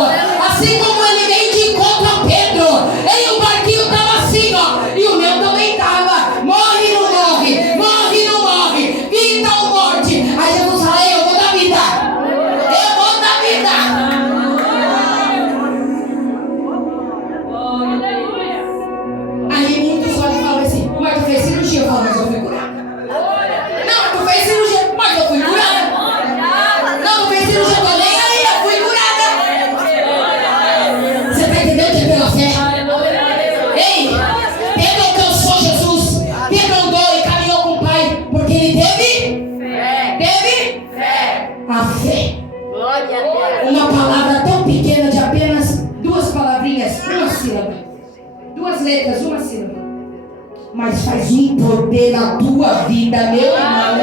assim como ele veio de encontro a Pedro. E o barquinho estava assim, ó, e o meu também estava. Morre, não morre, morre, não morre, vida ou morte. Aí Jesus fala: eu vou dar vida, eu vou dar vida. Aí muitos olham e falam assim: mas tu fez cirurgia? Eu falo: mas eu fui curada. a fé. Glória a Deus. Uma palavra tão pequena de apenas 2 palavrinhas, 1 sílaba. 2 letras, 1 sílaba. Mas faz um poder na tua vida, meu irmão.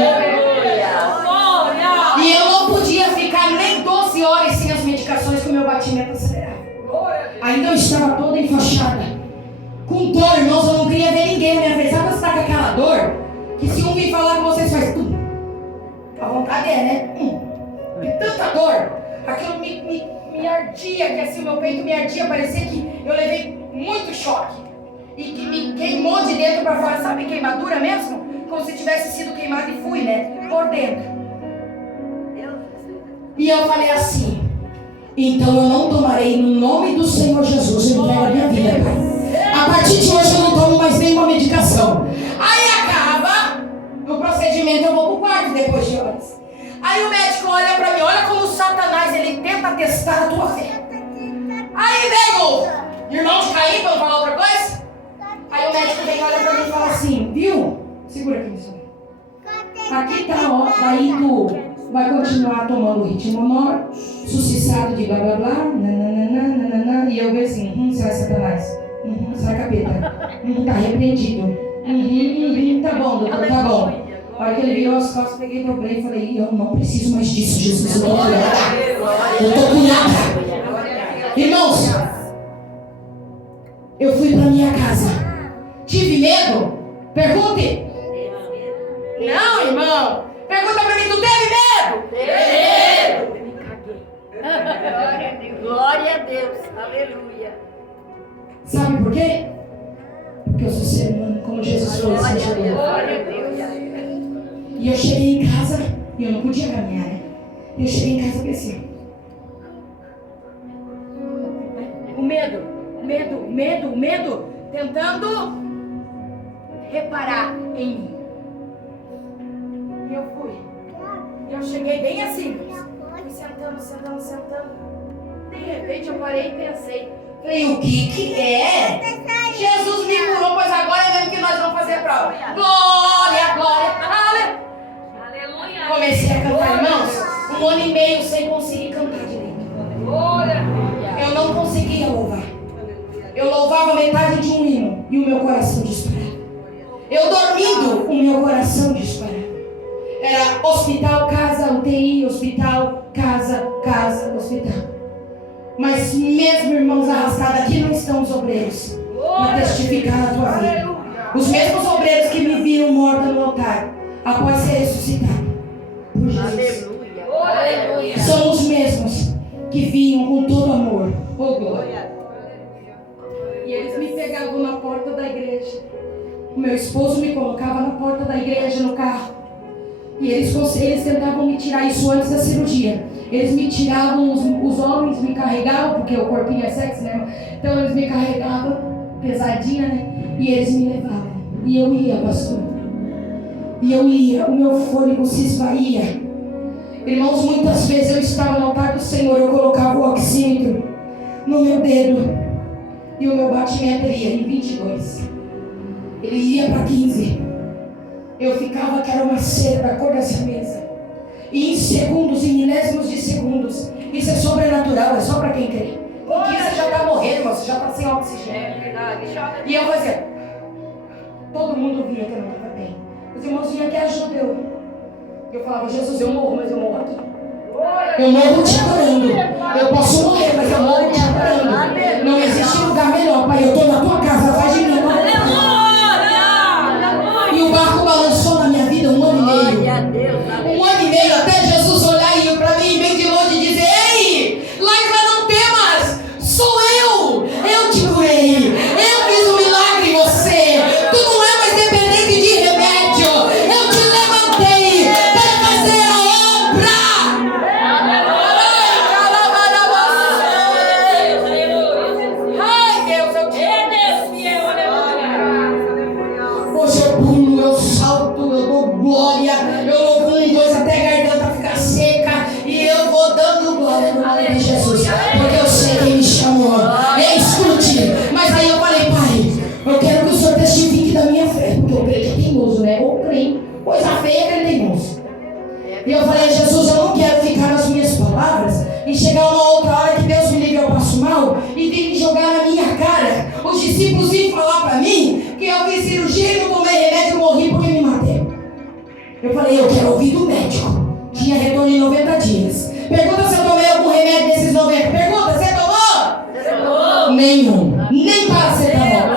E eu não podia ficar nem 12 horas sem as medicações com o meu batimento acelerado. Ainda eu estava toda enfaixada. Com dor, irmãos, eu não queria ver ninguém na minha frente. Sabe quando você está com aquela dor? Que se um vir falar com vocês faz tudo. A vontade é, né? De tanta dor. Aquilo me ardia, que assim o meu peito me ardia. Parecia que eu levei muito choque. E que me queimou de dentro para fora. Sabe queimadura mesmo? Como se tivesse sido queimado e fui, né? Por dentro. E eu falei assim: então eu não tomarei no nome do Senhor Jesus. Eu entrego a minha vida, Pai. A partir de hoje eu não tomo mais nenhuma medicação. Aí acaba o procedimento, eu vou pro quarto depois de horas. Aí o médico olha pra mim, olha como o Satanás, ele tenta testar a tua fé. Aí veio, irmãos, caí pra não falar outra coisa. Aí o médico vem, olha pra mim e fala assim: viu? Segura aqui, senhor. Aqui tá, ó, daí tu vai continuar tomando ritmonol, sucissado de blá blá blá, nananana, e eu vejo assim: sai Satanás, sai capeta, tá repreendido, tá bom, doutor, tá bom. A hora que ele virou as costas, peguei meu braço e falei: eu não preciso mais disso, Jesus, eu tô curada. Irmãos, eu fui pra minha casa, tive medo? Pergunte. Não, irmão. Pergunta pra mim: tu teve medo? Teve medo. Glória a Deus. Aleluia. Sabe por quê? Porque eu sou ser humano, como Jesus foi. Glória a Deus. Glória a Deus. E eu cheguei em casa e eu não podia caminhar, né? Eu cheguei em casa e pensei: o medo, tentando reparar em mim. E eu fui. E eu cheguei bem assim, fui sentando. De repente eu parei e pensei: falei, o que é? Jesus me curou, pois agora é mesmo que nós vamos fazer a prova. Glória, aleluia. Comecei a cantar, irmãos, 1 ano e meio sem conseguir cantar direito. Eu não conseguia louvar. Eu louvava metade de um hino e o meu coração disparava. Eu dormindo, o meu coração disparava. Era hospital, casa, UTI, hospital, casa, hospital. Mas mesmo, irmãos, arrastados, aqui não estão os obreiros para testificar a tua vida. Os mesmos obreiros que me viram morta no altar após ser ressuscitado por Jesus. Aleluia. São os mesmos que vinham com todo amor. Oh, glória. E eles me pegavam na porta da igreja. O meu esposo me colocava na porta da igreja no carro. E eles tentavam me tirar isso antes da cirurgia. Eles me tiravam, os homens me carregavam, porque o corpinho é sexy, né? Então eles me carregavam, pesadinha, né? E eles me levavam. E eu ia, pastor. E eu ia, o meu fôlego se esvaía. Irmãos, muitas vezes eu estava no altar do Senhor, eu colocava o oxímetro no meu dedo. E o meu batimento ia em 22. Ele ia para 15. Eu ficava que era uma cera da cor dessa mesa. E em segundos, em milésimos de segundos. Isso é sobrenatural, é só para quem crê. Com 15 você já está morrendo, irmão, você já está sem oxigênio. E eu fazia. Todo mundo via que eu não estava bem. Os irmãos vinham aqui, ajudam. Eu falava: Jesus, eu morro, mas eu morro aqui. Eu morro te adorando. Eu posso morrer, mas eu morro te adorando. Não existe lugar melhor, Pai. Eu estou na tua casa, faz de mim. E o barco balançou na minha vida 1 ano e meio. 1 ano e meio até Jesus olhar e para mim bem de longe e dizer: ei, lá não temas, sou eu te curei, eu fiz um milagre em você, tu não é mais dependente de remédio, eu te levantei para fazer a obra. Ai, Deus, eu te hoje eu pulo, eu salto, eu dou glória, eu louvo 1, 2 até a garganta ficar seca e eu vou dando glória no nome de Jesus, porque eu sei quem me chamou. Escute, mas aí eu falei: Pai, eu quero que o Senhor testifique da minha fé, porque o crente é teimoso, né? Ou crente, coisa feia é que ele é teimoso. E eu falei: Jesus, eu não quero ficar falei, eu quero ouvir do médico. Tinha retorno em 90 dias. Pergunta se eu tomei algum remédio desses 90. Pergunta, você tomou? Nenhum. Nem paracetamol.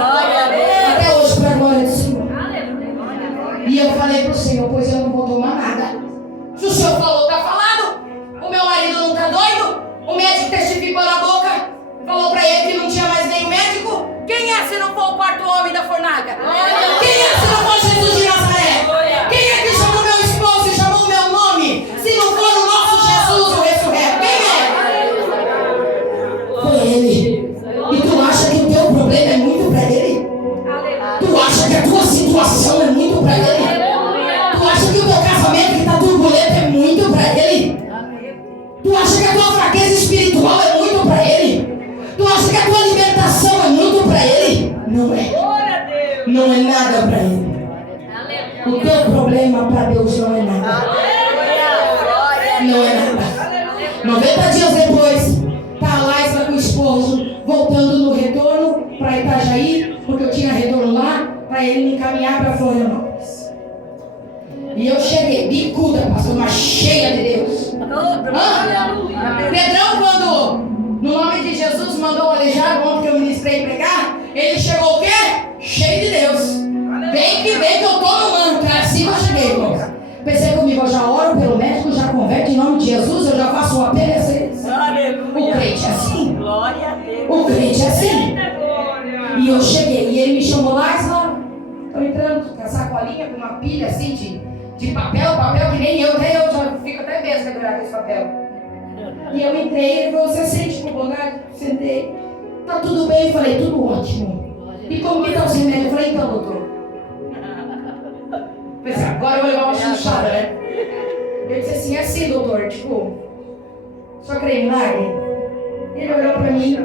Até hoje, para a glória do Senhor. E eu falei para o Senhor, pois eu não vou tomar nada. Se o Senhor falou, está falado. O meu marido não está doido. O médico testificou na boca. Falou para ele que não tinha mais nenhum médico. Quem é se não for o quarto homem da fornalha? Quem é se não for Jesus de Nazaré? Quem é que chamou meu esposo e chamou o meu nome? Se não for o nosso Jesus, o ressurreto. Quem é? Foi ele. E tu acha que o teu problema é muito para ele? Tu acha que a tua situação é muito para ele? Tu acha que o teu casamento que está turbulento é muito para ele? Tu acha que a tua fraqueza espiritual é muito para ele? Tu acha que a tua libertação é muito para ele? Não é. Não é nada para ele. O teu problema para Deus não é nada. Não é nada. 90 dias depois, tá a Laísa com o esposo voltando no retorno para Itajaí, porque eu tinha retorno lá, para ele me encaminhar para Florianópolis. E eu cheguei, bicuda, pastor, mas cheia de Deus. Pedrão, quando no nome de Jesus mandou o aleijado, ontem que eu ministrei pregar, ele chegou o quê? Cheio de Deus. Vem que eu tô no manto. Assim eu cheguei, irmãos. Pensei comigo, eu já oro pelo médico, já converte em nome de Jesus, eu já faço um apelo a vocês. O crente é assim. O crente é assim. E eu cheguei, e ele me chamou lá e falou, tô entrando com a sacolinha, com uma pilha assim de papel que nem eu, até eu já fico até besta de olhar com esse papel. E eu entrei, ele falou, você sente com vontade? Sentei. Tá tudo bem? Eu falei, tudo ótimo. E como que tá o remédio? Eu falei, então, doutor. Pensei, agora eu vou levar uma chuchada, né? Ele disse assim, é assim, doutor, tipo, só crê em milagre? Ele olhou pra mim,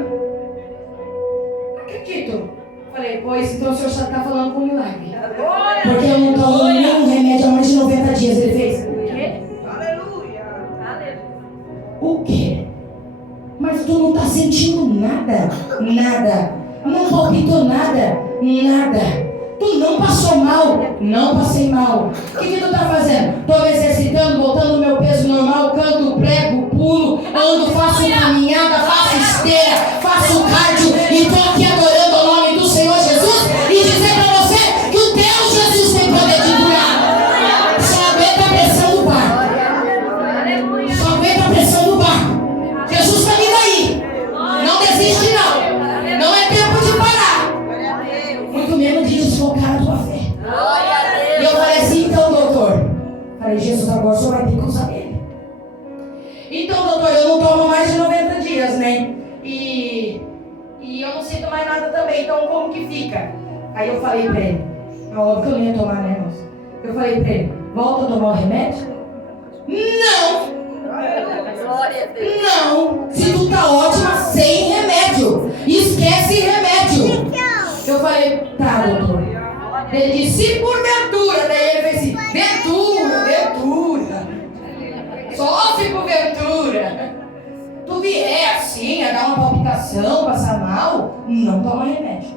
acredito. Falei, pois, então o senhor já tá falando com milagre. Porque eu não tomo nenhum remédio há mais de 90 dias. Ele fez, o quê? O quê? Mas tu não tá sentindo nada. Nada. Não palpitou nada. Nada. Tu não passou mal. Não passei mal. O que tu tá fazendo? Tô me exercitando, voltando o meu peso normal, canto, prego, pulo, ando, faço caminhada, faço esteira, faço cardio e tô aqui adorando o nome do Senhor Jesus e dizer pra você que o teu Jesus tem poder de curar. Só aguenta a pressão do barco. Só aguenta a pressão do barco. Jesus tá vindo aí. Não desiste não. Não é tempo de parar. Muito menos de desfocar a tua fé. E eu falei assim, então, doutor. Falei, Jesus, agora só vai ter que usar ele. Então, doutor, eu não tomo mais de 90 dias, né? E eu não sinto mais nada também, então como que fica? Aí eu falei pra ele, é óbvio que eu não ia tomar, né, moça? Eu falei pra ele, volta a tomar o remédio? Não! Não! Se tu tá ótima, sem remédio. Esquece remédio. Eu falei, tá, doutor. Ele disse, porventura. Daí ele fez assim, ventura. Só se porventura. Tu vier assim, a dar uma palpitação, passar mal, não toma remédio.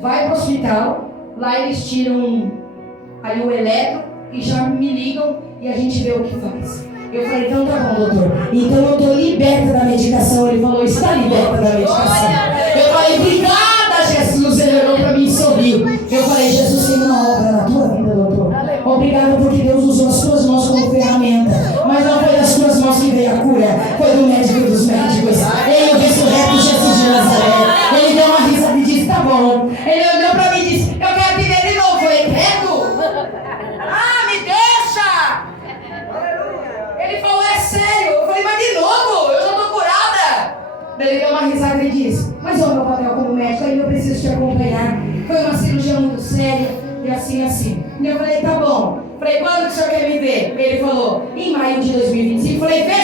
Vai pro hospital, lá eles tiram aí o eletro e já me ligam e a gente vê o que faz. Eu falei, então tá bom, doutor. Então eu tô liberta da medicação. Ele falou, está liberta da medicação. Eu falei, obrigada, Jesus. Ele olhou pra mim e sorriu. Eu falei, Jesus, tem uma obra na tua vida, doutor. Obrigado porque Deus usou as tuas mãos como ferramenta. Mas não foi das tuas mãos que veio a cura. Foi do médico dos médicos. Ele, o ressurreto Jesus de Nazaré. Ele deu uma risada e disse, tá bom. Ele olhou pra mim e disse, eu quero te ver de novo. Eu falei, credo? Ah, me deixa! Ele falou, é sério? Eu falei, mas de novo? Eu já tô curada. Daí ele deu uma risada e disse, mas é o meu papel como médico, aí eu preciso te acompanhar. Foi uma cirurgia muito séria e assim. E eu falei, tá bom. Falei, quando que o senhor quer me ver? Ele falou, em maio de 2025. Falei, vem